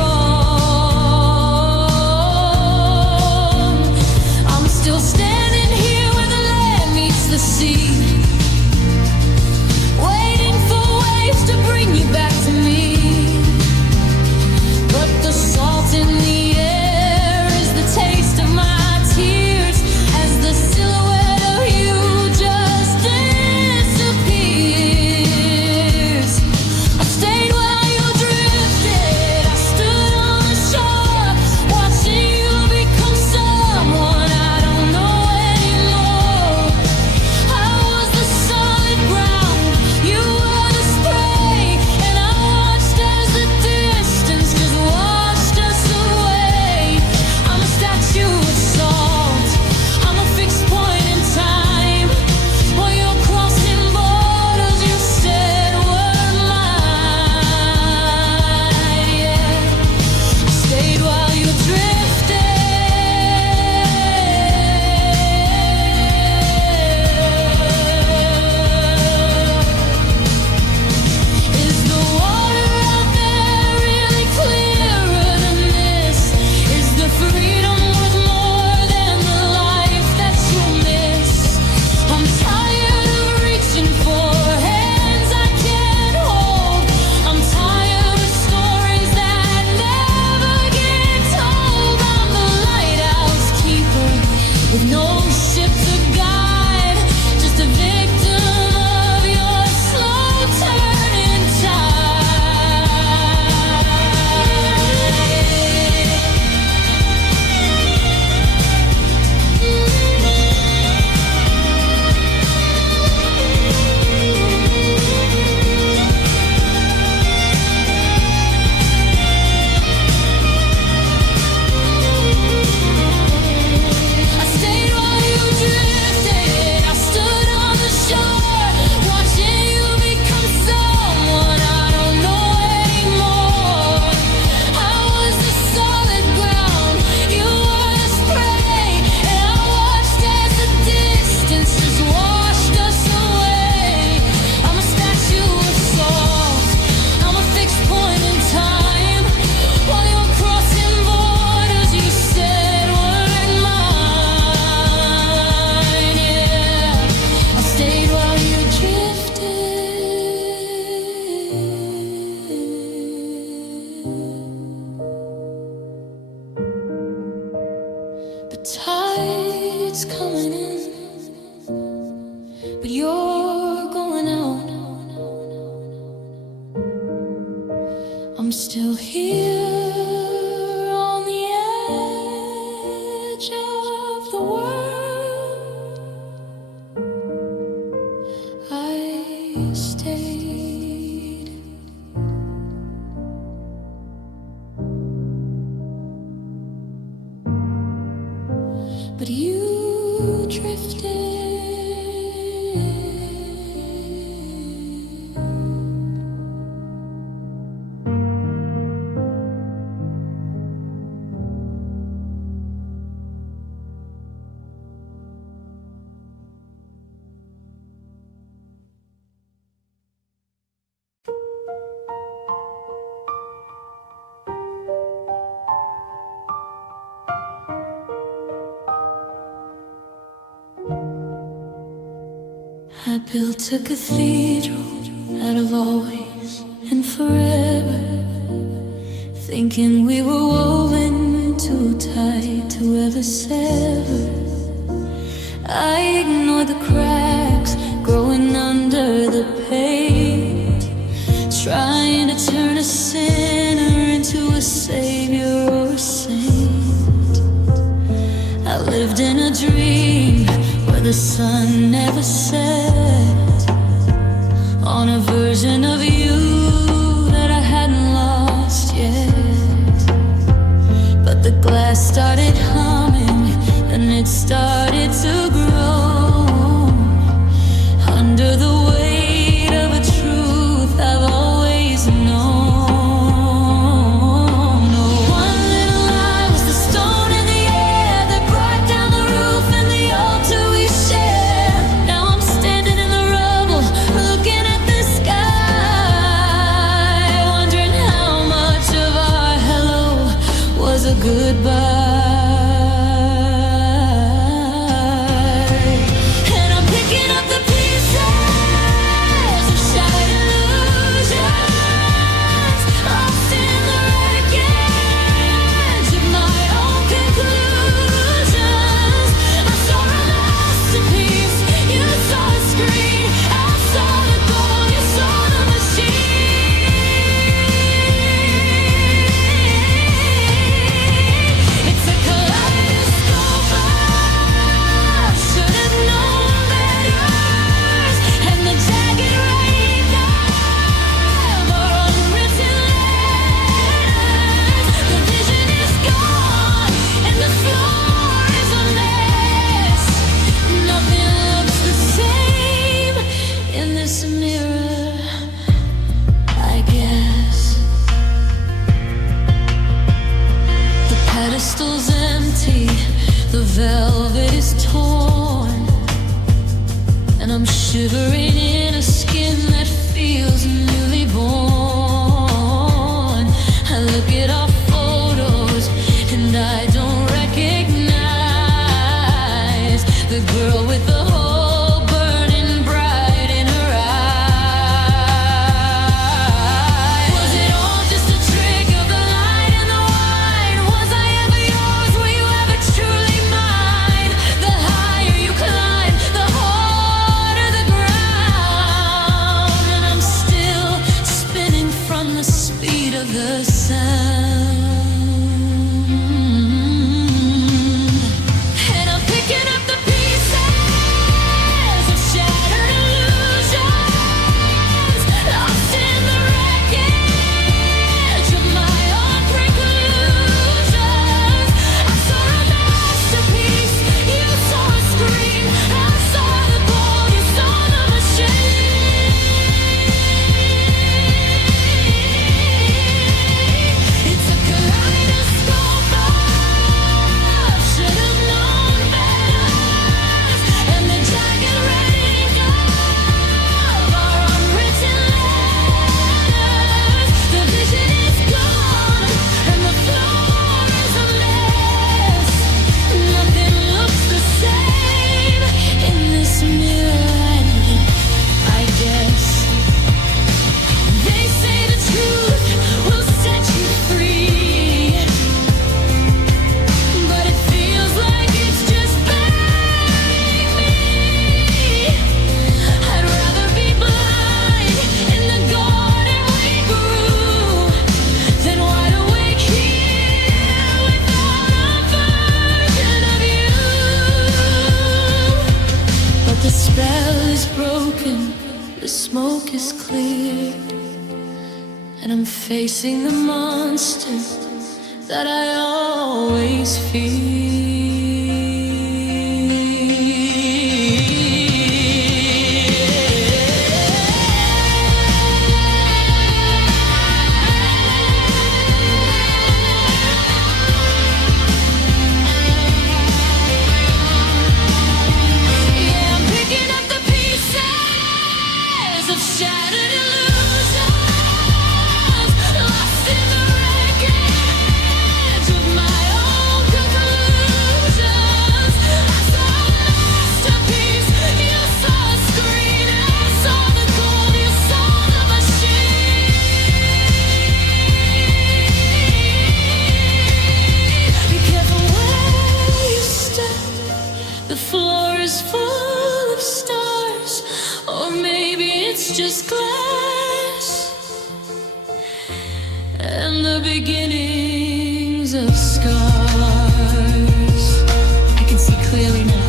I'm still here on the edge of the world. I stayed, but you drifted. I built a cathedral out of always and forever, thinking we were woven too tight to ever sever. I ignored the cracks growing under the paint, trying to turn a sinner into a savior or a saint. I lived in a dream where the sun never set, on a version of you that I hadn't lost yet. But the glass started humming, and it started to grow under the weight of a truth I've always known. One little lie was the stone in the air that brought down the roof and the altar we share. Now I'm standing in the rubble, looking at the sky, wondering how much of our hello was a goodbye. Pedestal's empty, the velvet is torn, and I'm shivering in a skin that feels newly born. I look at our photos and I don't recognize the girl with the hope burning bright in her eyes. Was it all just a trick of the light and the wine? Was I ever yours? Were you ever truly mine? The higher you climb, the harder the ground, and I'm still spinning from the speed of the sound. And I'm picking up the pieces of shattered illusions, lost in the wreckage of my own preclusions. I saw a masterpiece, you saw a scream, I saw the gold, you saw the machine. and I'm facing the monster that I always fear. Just glass and the beginnings of scars. I can see clearly now,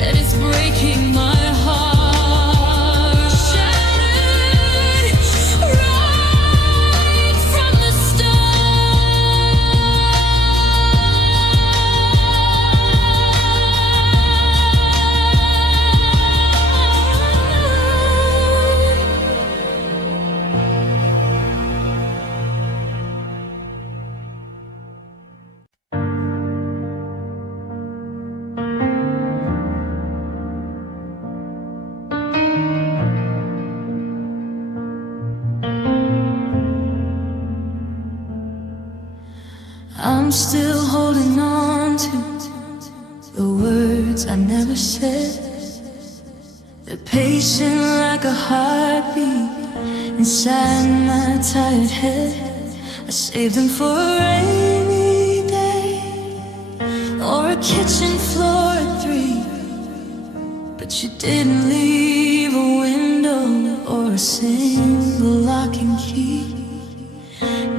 and it's breaking my heart. Shattered right from the I'm still holding on to the words I never said. They're patient like a heartbeat inside my tired head. I saved them for a rainy day or a kitchen floor at 3. But you didn't leave a window or a single lock and key.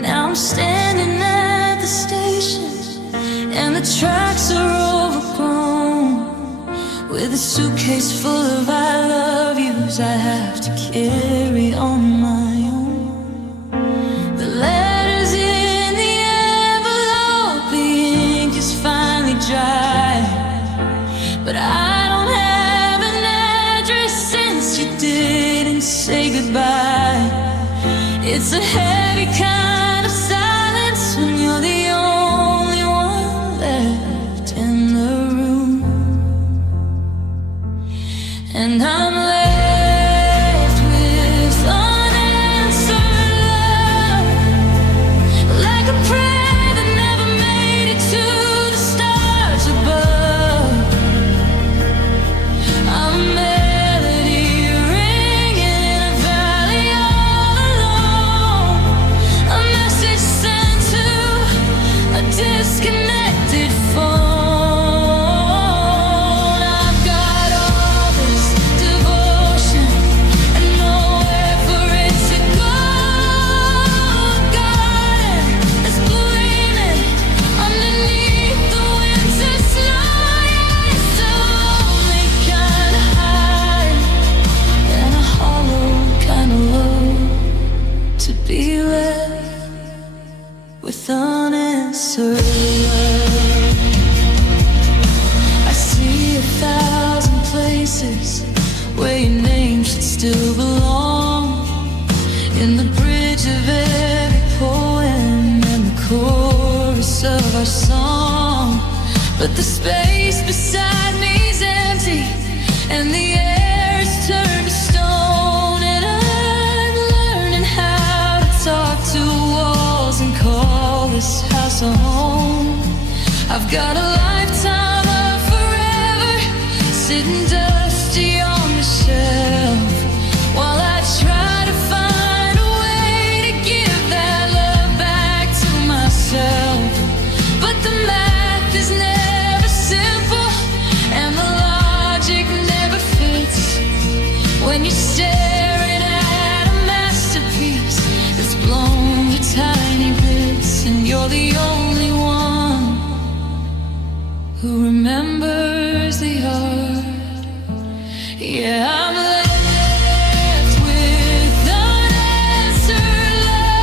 Now I'm standing at the station and the tracks are overgrown with a suitcase full of I love yous I have to carry on my own. The letters in the envelope, the ink is finally dry, but I don't have an address since you didn't say goodbye. It's a heavy kind of silence when you're the only one left in the room, and I'm left with unanswered love, like a prayer that never made it to the stars above. I'm a melody ringing in a valley all alone, a message sent to a disconnected phone. I've got all this devotion and nowhere for it to go. A garden is blooming underneath the winter snow. Yeah, it's a lonely kind of high and a hollow kind of low to be left with unanswered love. I see 1,000 places where your name should still belong, in the bridge of every poem and the chorus of our song. But the space beside me's empty and the air is turned to stone, and I'm learning how to talk to walls and call this house a home. I've got a lifetime of forever sitting dusty on the shelf while I try to find a way to give that love back to myself. But the math is never simple and the logic never fits when you're staring at a masterpiece that's blown to tiny bits, and you're the only one who remembers the art. Yeah, I'm left with unanswered love.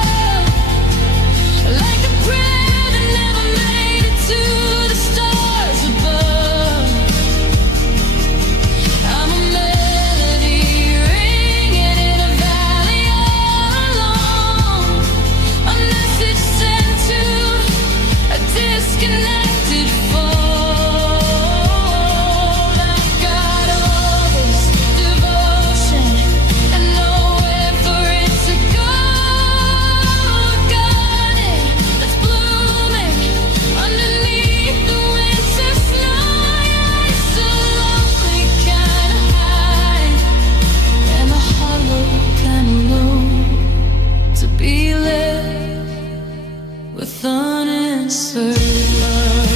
unanswered love.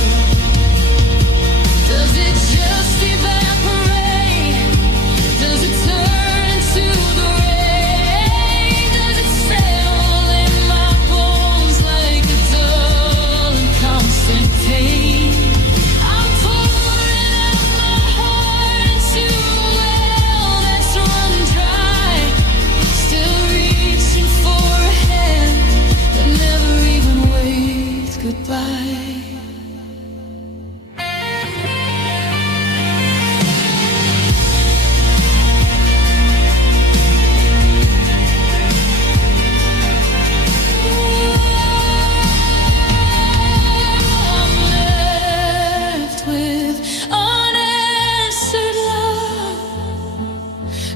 Does it just evaporate? Does it turn into the rain? Does it settle in my bones like a dull and constant pain? I'm pouring out my heart into a well that's run dry, still reaching for a hand that never even waved goodbye.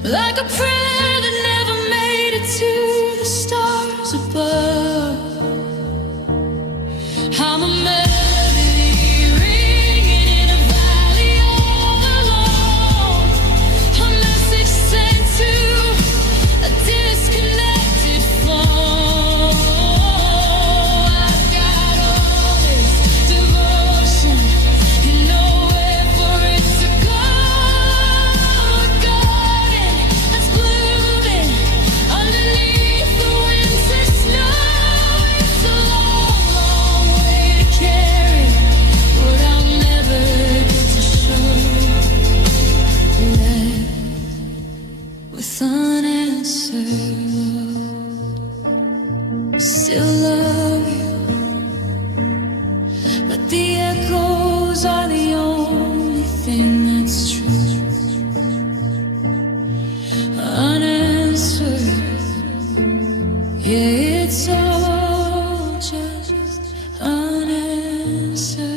Like a prayer that never made it to the stars above. I'm a melody ringing in a valley all alone. A message sent to a disconnected phone. I've got all this devotion, you know where for it to go. Underneath the winter snow, it's a long, long way to carry what I'll never get to show. Left with unanswered love, still love you, but the echoes are the only thing that's true. Unanswered. Yeah, it's all just unanswered.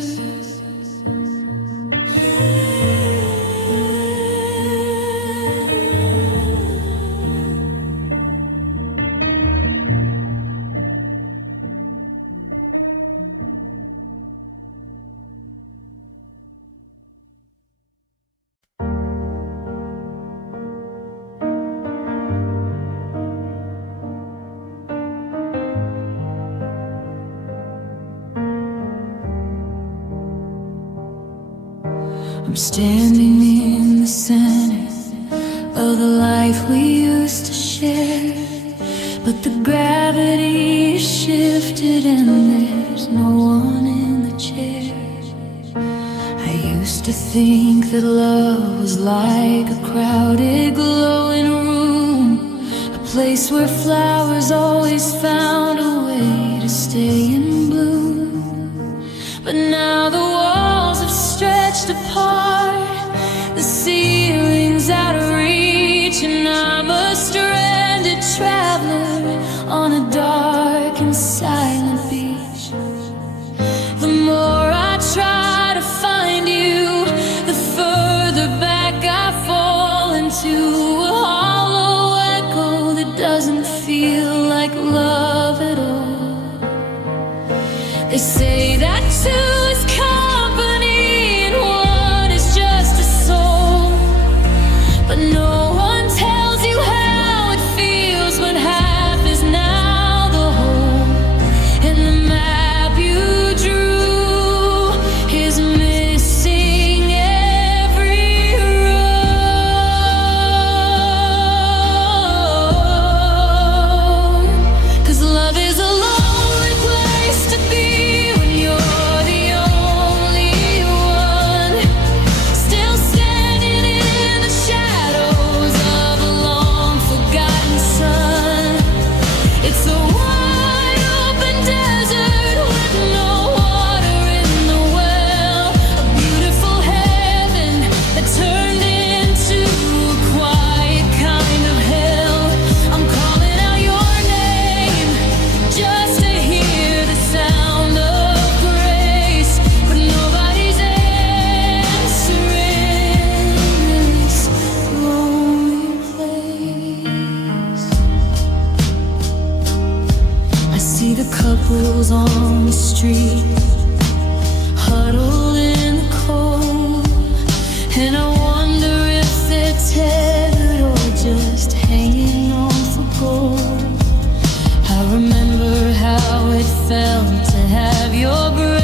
I'm standing in the center of the life we used to share, but the gravity shifted and there's no one in the chair. I used to think that love was like a crowded, glowing room, a place where flowers always found a way to stay in bloom. But now the walls have stretched apart, the ceiling's out of reach, and I'm a stranded traveler on a dark and silent beach. The more I try to find you, the further back I fall into a hollow echo that doesn't feel like love at all. They say that two is company and one is just a soul, but no one tells you how it feels when half is now the whole. And the map you drew is missing every road. 'Cause love is a lonely place to be when you're the only one, still standing in the shadows of a long forgotten sun. It's a wide open desert with no water in the well, a beautiful heaven that turned into a quiet kind of hell. I'm calling out your name just to hear the sound of grace, but nobody's answering this lonely place. I see the couples on the street, huddled in the cold, and I wonder if they're tethered or just hanging on for gold. I remember how it felt to have your breath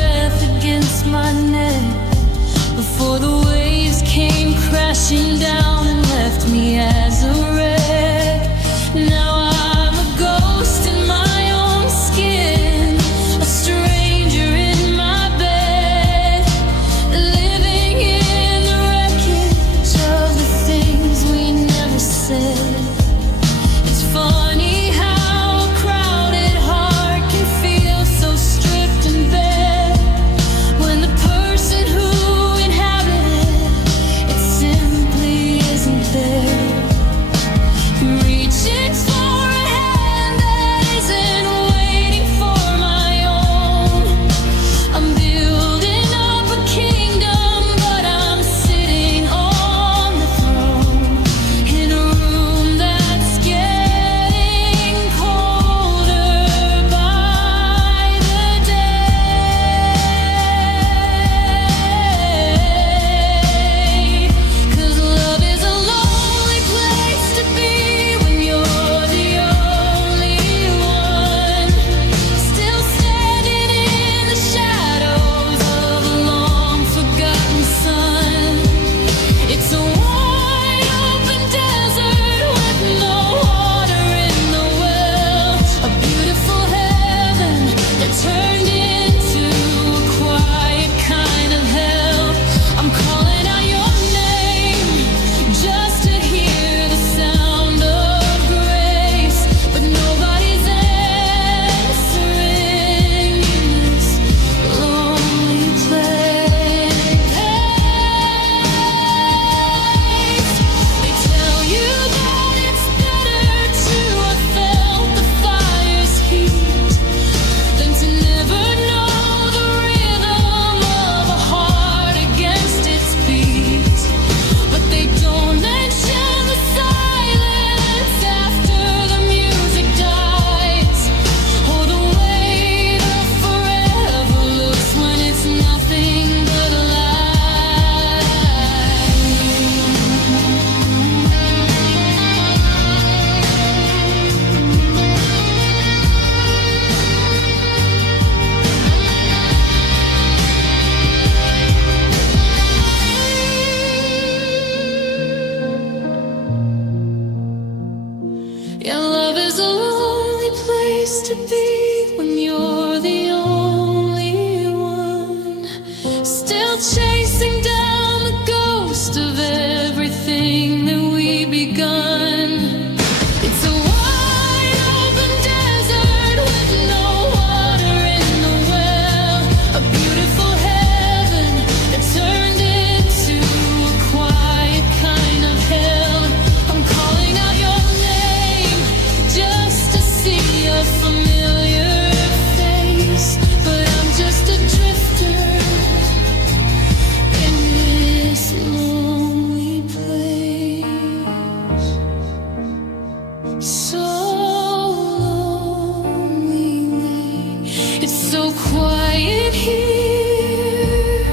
so quiet here,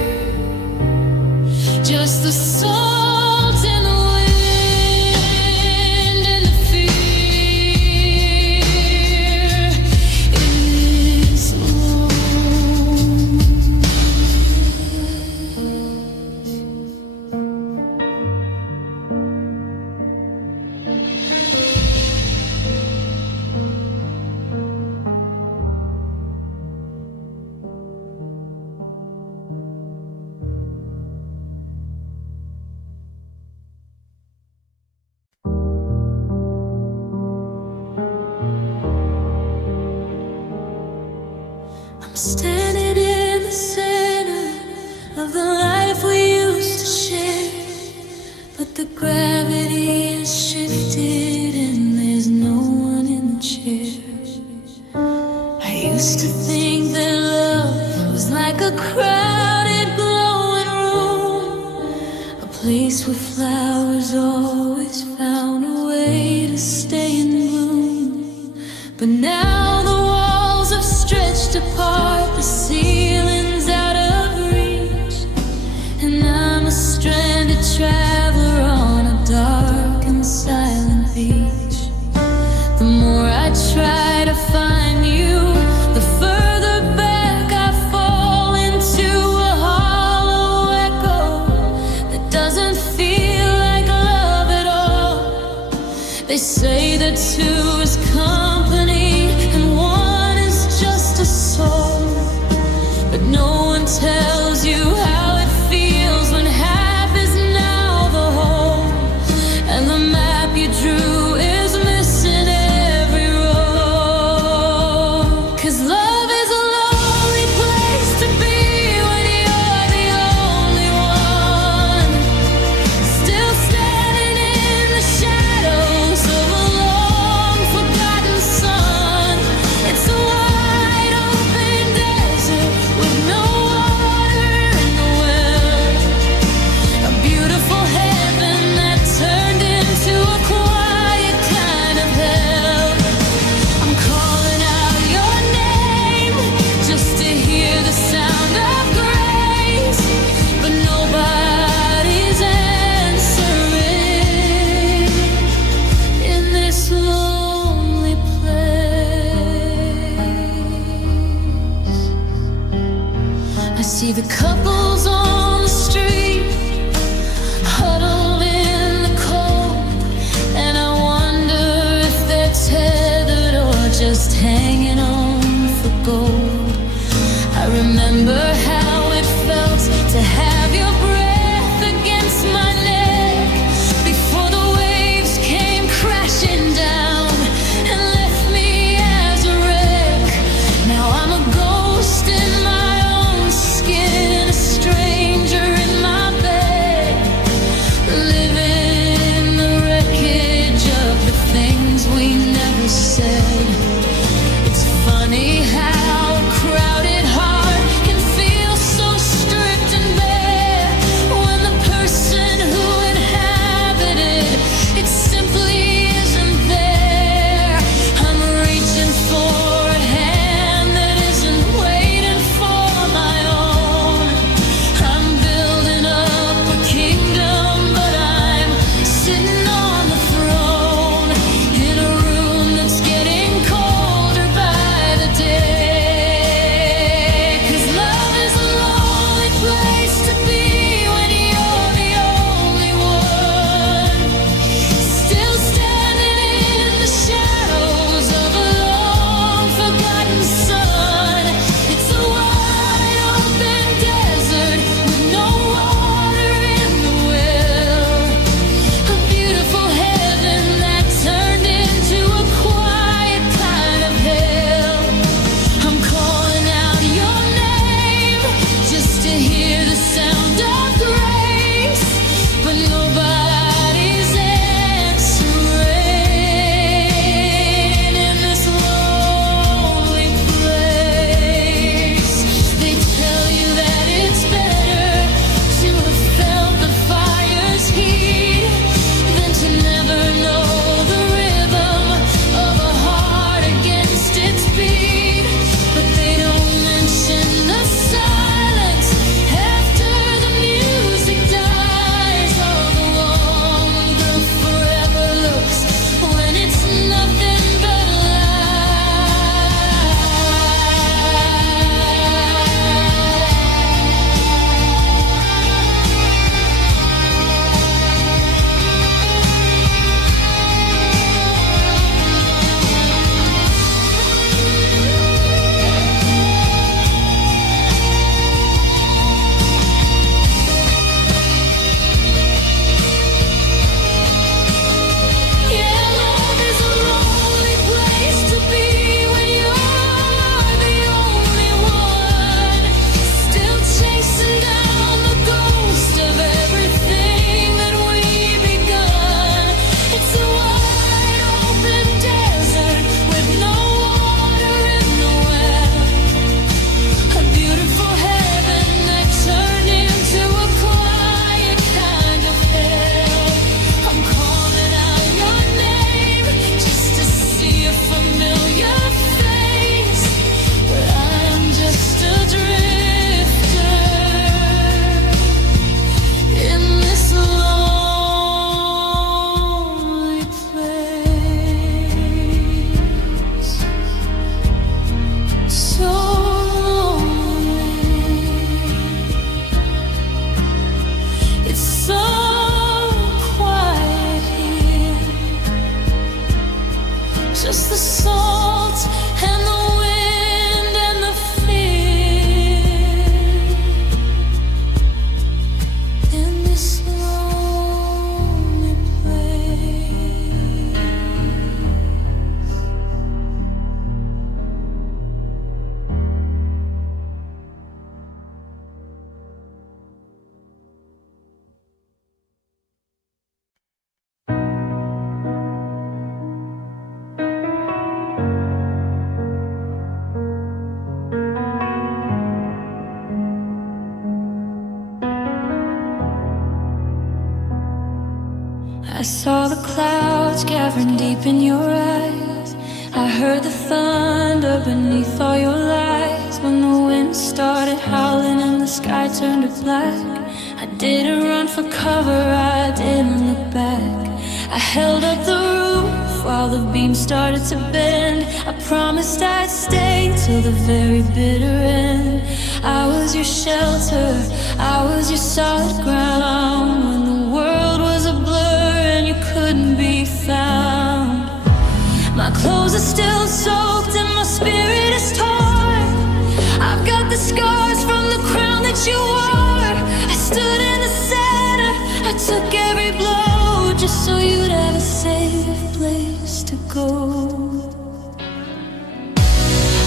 just the salt and the wind and the fear is standing in the center of the life we used to share, but the gravity has shifted and there's no one in the chair. I used to think that love was like a crowded, glowing room, a place where flowers always found a way to stay in bloom. But now the walls have stretched apart, the ceiling's out of reach, and I'm a stranded traveler on a dark and silent beach. The more I try to find you, the further back I fall into a hollow echo that doesn't feel like love at all. They say that two is company and one is just a soul, but no one tells you how it feels when half is now the whole, and the map you drew is missing every road. 'Cause love is a lonely place to be when you're the only one, still standing in the shadows of a long forgotten sun. It's a wide open desert with no water in the well, a beautiful heaven that turned into a quiet kind of hell. I'm calling out your name just to hear the sound of grace, but nobody's answering in this lonely place. I see the couples on the street huddled in the cold, and I wonder if they're tethered or just hanging on for gold. I remember how it felt to have your breath against my neck before the waves came crashing down and left me as a wreck. Now I'm a ghost in my own skin, a stranger in my bed, living in the wreckage of the things we never said. It's funny how saw the clouds gathering deep in your eyes. I heard the thunder beneath all your lies. When the wind started howling and the sky turned to black, I didn't run for cover, I didn't look back. I held up the roof while the beam started to bend. I promised I'd stay till the very bitter end. I was your shelter, I was your solid ground. When the world was a blur and you couldn't be found. My clothes are still soaked and my spirit is torn. I've got the scars from the crown that you wore. I stood in the center, I took every blow, just so you'd have a safe place to go.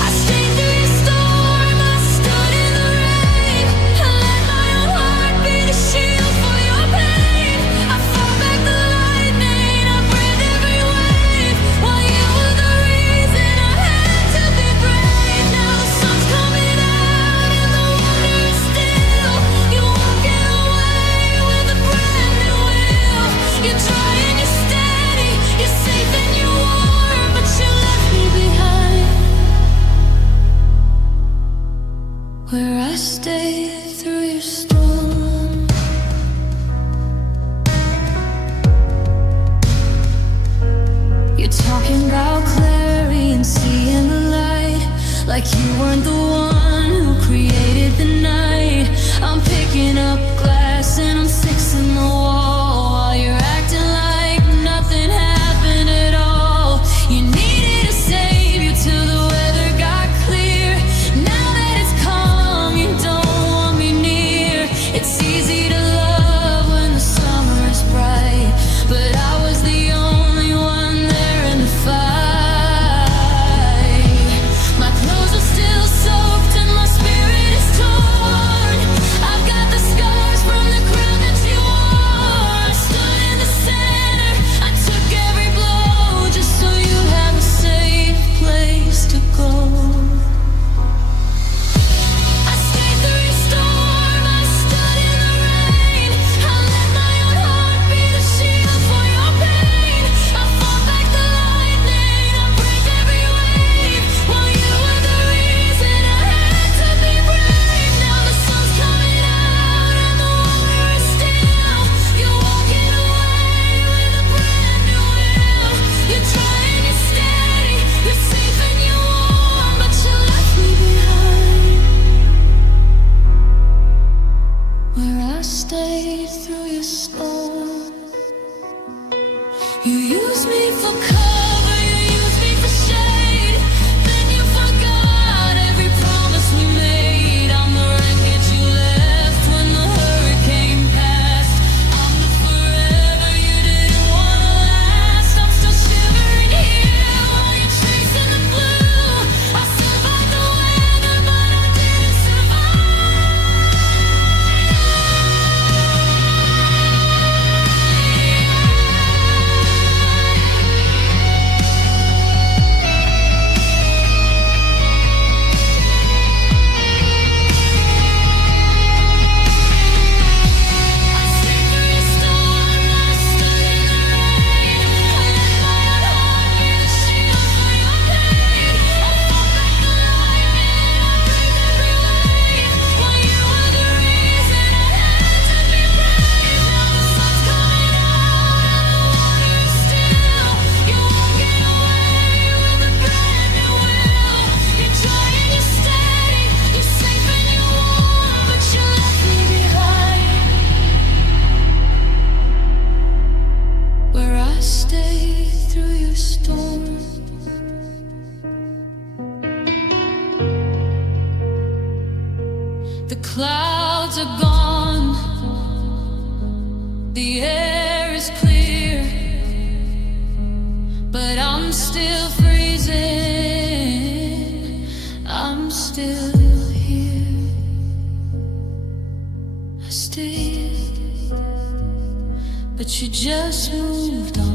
I stayed through your storm, I stood in the rain. I let my own heart be the shield for your pain. I fought back the lightning, I braved every wave, while you were the reason I had to be brave. Now the sun's coming out and the water is still. You're walking away with a brand new will. You're trying, you're steady, you're safe and you're warm, but you left me behind. Where I stayed through your storm. You're talking about clarity and seeing the light, like you weren't the one who created the night. I'm picking up glass and I'm fixing the wall, while you're acting like nothing happened at all. You needed a savior till the weather got clear. Now that it's calm, you don't want me near. It's easy to love when the summer is bright, but I was the only one there in the fight. My clothes are still soaked and my spirit is torn. I've got the scars from the crown that you wore. I stood in the center, I took every blow, just so you'd have a safe place to go. I stayed through your storm, I stood in the rain. I let my own heart be the shield for your pain. I fought back the lightning, I braved every wave, while you were the reason I had to be brave. Now the sun's coming out and the water is still. You're walking away with a brand new will. You're trying, you're steady, you're safe and you're warm, but you left me behind. Where I stayed through your storm. You used me for cover, you used me for shade. Then you forgot every promise we made. I'm the wreckage you left when the hurricane passed. I'm the forever you didn't want to last. I'm still shivering here while you're chasing the blue. I survived the weather, but I didn't survive. I stayed through your storm, I stood in the rain. I let my own heart be the shield for your pain. I fought back the lightning, I braved every wave, while you were the reason I had to be brave. Now the sun's coming out and the water is still. You're walking away with a brand new will. You're trying, you're steady, you're safe and you're warm, but you left me behind. Where I stayed through your storm. The clouds are gone, the air is clear, but I'm still freezing. I'm still here. I stayed, but you just moved on.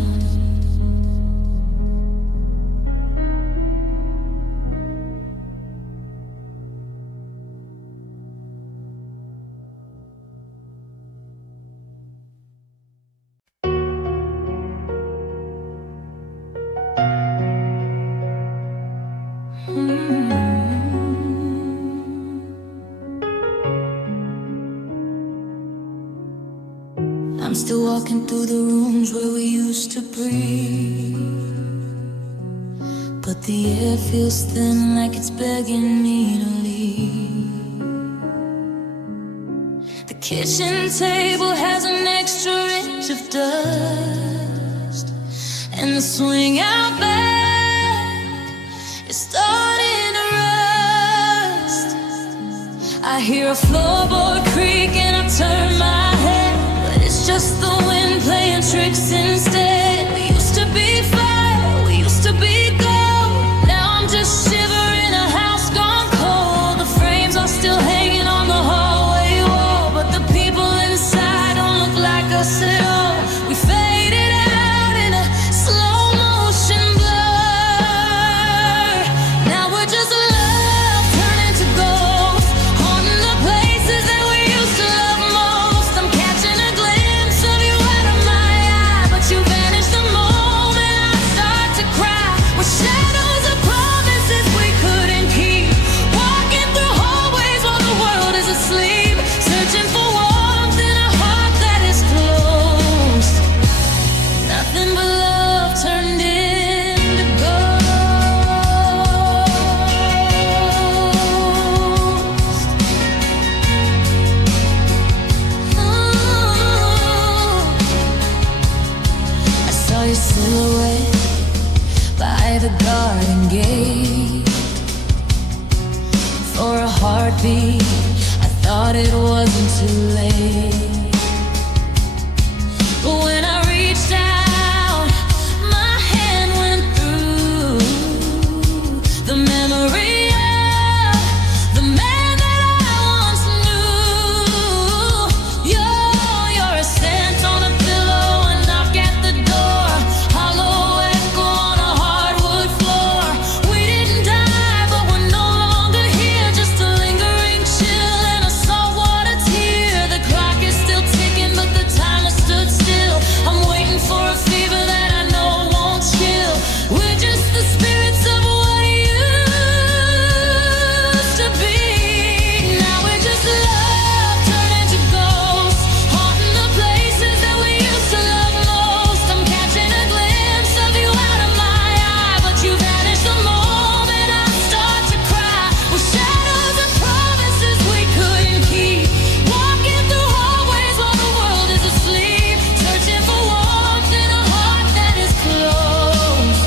still walking through the rooms where we used to breathe, but the air feels thin like it's begging me to leave. The kitchen table has an extra inch of dust, and the swing out back is starting to rust. I hear a floorboard creak and I turn my head, but it's just the wind playing tricks instead. We used to be fire, we used to be gold. Now I'm just shivering, a house gone cold. The frames are still hanging on the hallway wall, but the people inside don't look like us at all. We faded out in a slow motion blur. Now we're just love turning to ghosts, haunting the places that we used to love most. I'm catching a glimpse of you out of my eye, but you vanish the moment I start to cry. With shadows of promises we couldn't keep, walking through hallways while the world is asleep, searching for warmth in a heart that is closed. Nothing but love turned into ghosts. I saw your silhouette by the garden gate. For a heartbeat, I thought it wasn't too late. But when I reached out, my hand went through the memory of the man that I once knew. You're a scent on a pillow, a knock at the door, hollow echo on a hardwood floor. We didn't die, but we're no longer here, just a lingering chill and a saltwater tear. The clock is still ticking, but the time has stood still. I'm waiting for a fever that I know won't chill. We're just the spirits of what used to be. Now we're just love turning to ghosts, haunting the places that we used to love most. I'm catching a glimpse of you out of my eye, but you vanish the moment I start to cry. With shadows of promises we couldn't keep, walking through hallways while the world is asleep, searching for warmth in a heart that is closed.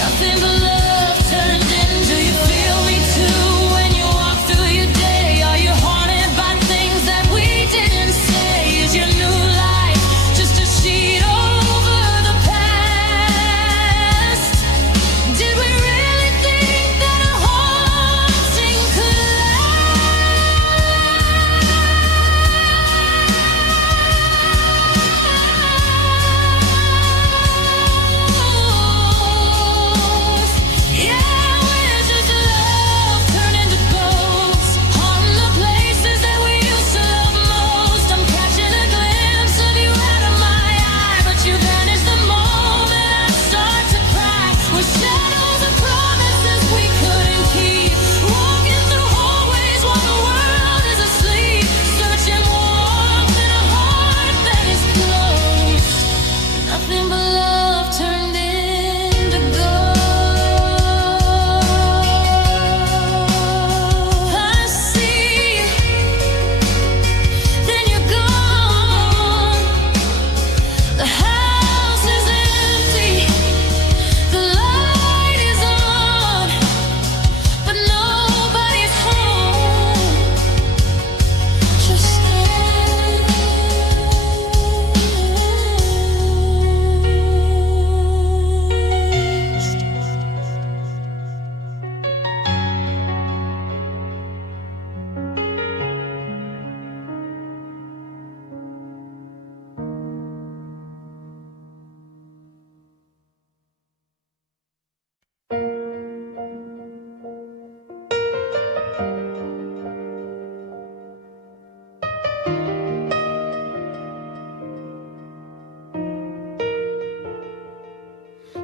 Nothing but love turned into. You feel me too when you walk through your day? Are you haunted by things that we didn't say? Is your new life just a sheet over the past? Did we really think that a haunting could last? Yeah, we're just love turning to ghosts, haunting the places that we used to love most. I'm catching a glimpse of you out of my eye, but you vanish the moment I start to cry. With shadows of promises we couldn't keep, walking through hallways while the world is asleep, searching warmth in a heart that is closed. Nothing but love turned into ghosts. I see, then you're gone. The house is empty, the light is on, but nobody's home. Just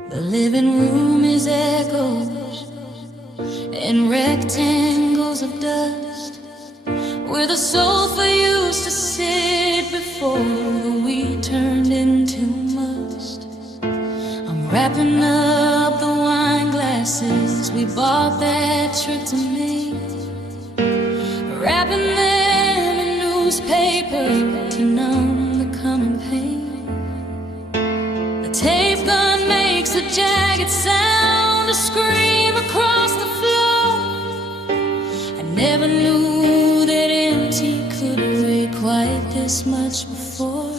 the living room is echoes and rectangles of dust. where the sofa used to sit before the wheat turned into must. I'm wrapping up the wine glasses we bought that trip to Maine, wrapping them in newspaper to numb the coming pain. The tape gun makes a jagged sound, a scream across the floor. I never knew that empty could weigh quite this much before.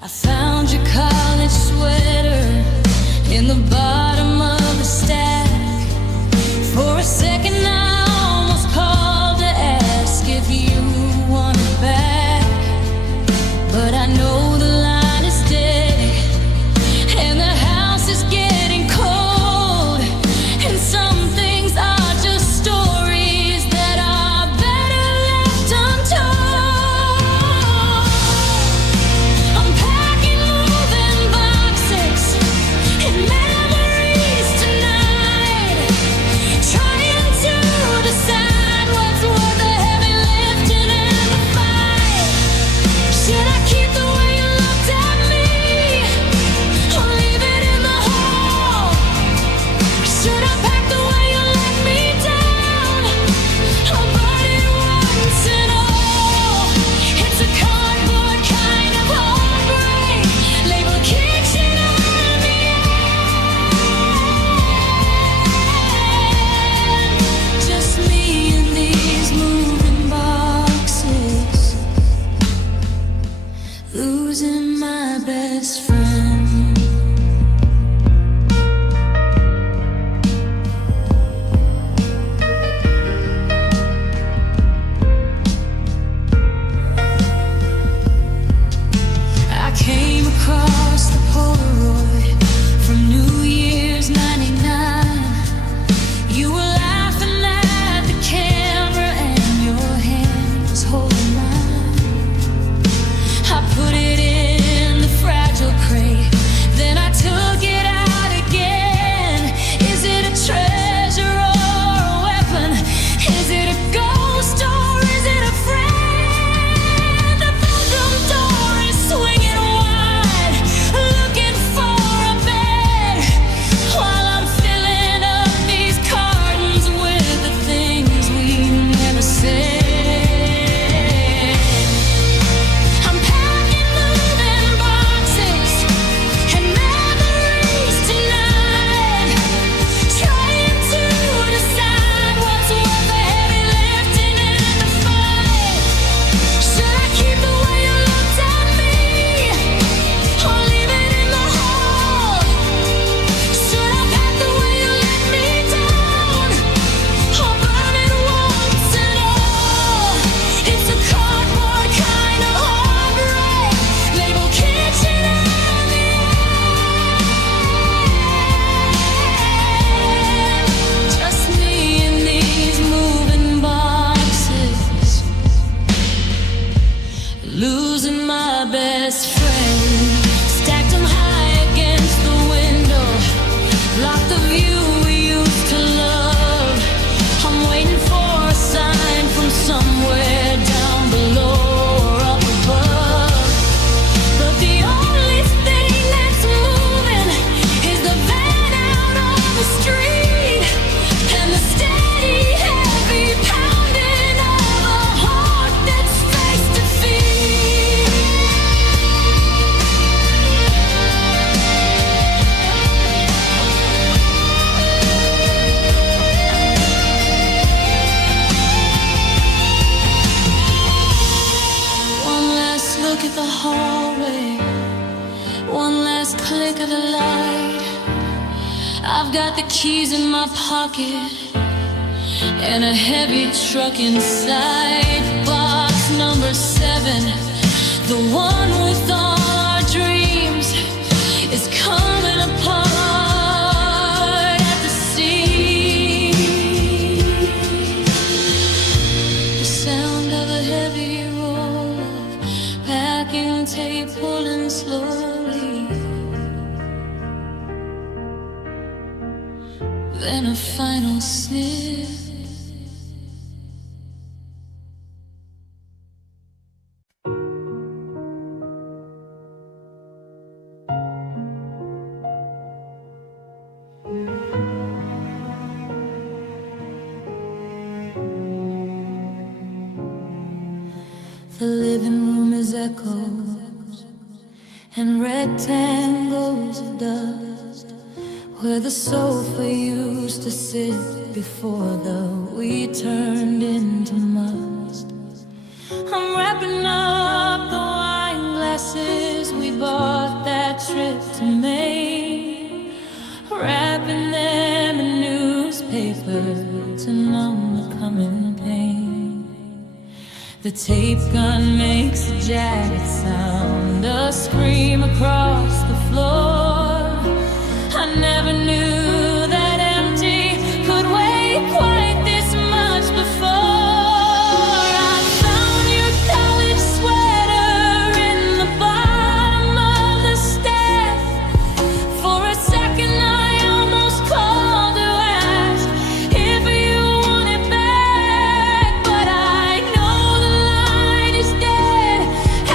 I found your college sweater in the bottom of the stack. For a second I almost called to ask if you want it back, but I know the line is dead and the house is getting cold, and some things are just stories that are better left untold. I'm packing moving boxes and memories tonight, trying to decide what's worth the heavy lifting and the fight. Should I keep the way you looked at me, or leave it in the hall? Should I pack the way you let me down, or burn it once and all? It's a cardboard kind of heartbreak, labeled kitchen on the end. Just me and these moving boxes, losing my best friend. I came across the Polaroid from New Year's '99. You were laughing at the camera and your hand was holding mine. I put it in the fragile crate, then I took it out again. Is it a treasure or a weapon? Is it a ghost or is it a friend? The bedroom door is swinging wide, looking for a bed, while I'm filling up these cartons with the things we never said. I'm packing moving boxes and memories tonight, trying to decide what's worth the heavy lifting and the fight. Should I keep the way you looked at me, or leave it in the hall? Should I pack the way you let me down, or burn it once and all? It's a cardboard kind of heartbreak, labeled kitchen on the end. Just me and these moving boxes, losing my best friend. Stacked them high against the window, block the view we used to love. I'm waiting for a sign from somewhere down below or up above, but the only thing that's moving is the van out on the street and the steady heavy pounding of a heart that's faced defeat. One last look at the hallway, one last click of the light. I've got the keys in my pocket and a heavy truck inside. Box number 7, the one with all our dreams, is coming apart at the seams. The sound of a heavy roll of packing tape pulling slowly, then a final sniff. The living room is echoes and rectangles of dust, where the sofa used to sit before the we turned into must. I'm wrapping up the wine glasses we bought that trip to Maine, wrapping them in newspaper to numb the coming pain. The tape gun makes a jagged sound, a scream across the floor. I never knew that empty could weigh quite this much before. I found your college sweater in the bottom of the stack. For a second I almost called to ask if you want it back, but I know the light is dead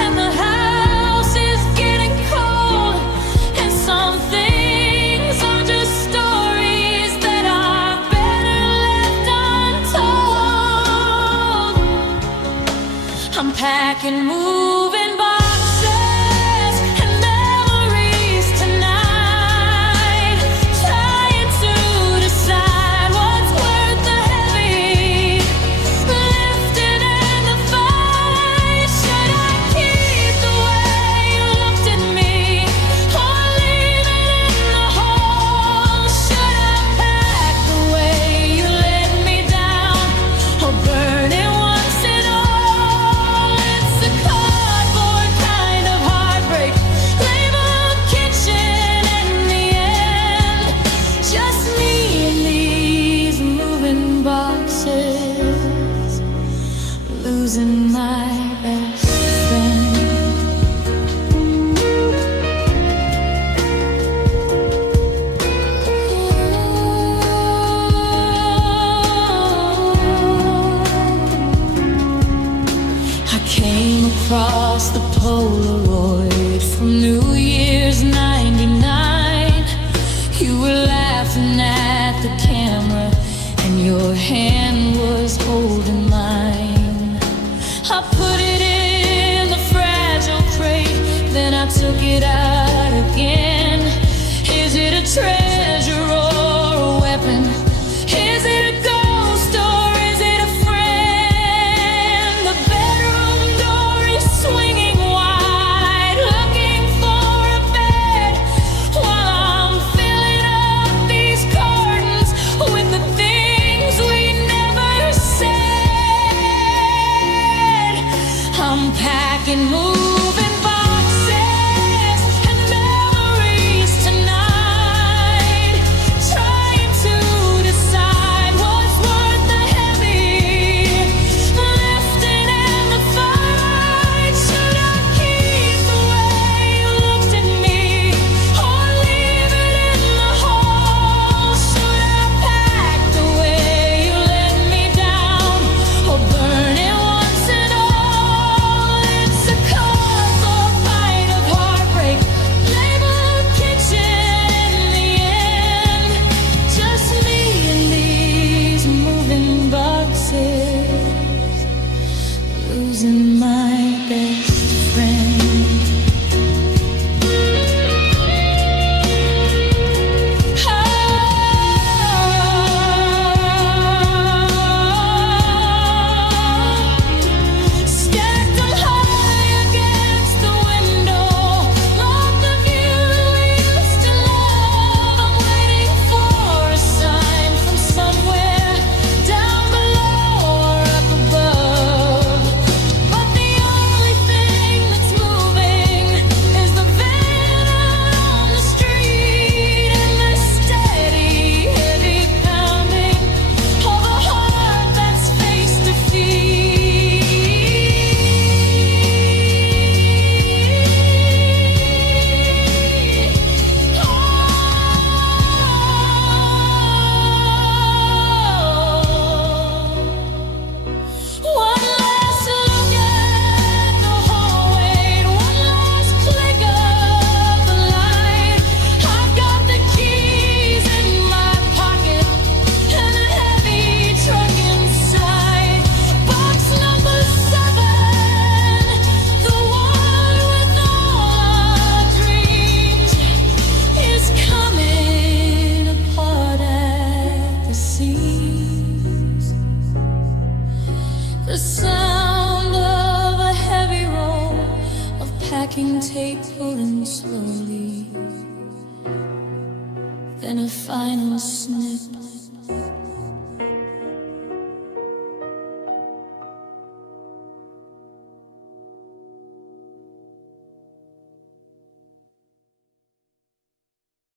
and the house is getting cold, and some things are just stories that are better left untold. I'm packing moving boxes and memories tonight, trying to decide what's worth the heavy lifting and the fight. Should I keep the way you looked at me or leave it in the hole? Should I pack the way you let me down or burn it once and all? It's a cardboard kind of heartbreak, label kitchen in the end. Just me and these moving boxes, losing my best friend. I came across the Polaroid from New Year's '99. You were laughing at the camera and your hand was holding mine. I put it in the fragile crate, then I took it out again. Is it a treasure or a weapon? Is it a ghost or is it a friend? The bedroom door is swinging wide, looking for a bed, while I'm filling up these cartons with the things we never The sound of a heavy roll of packing tape pulling slowly. Then a final snip.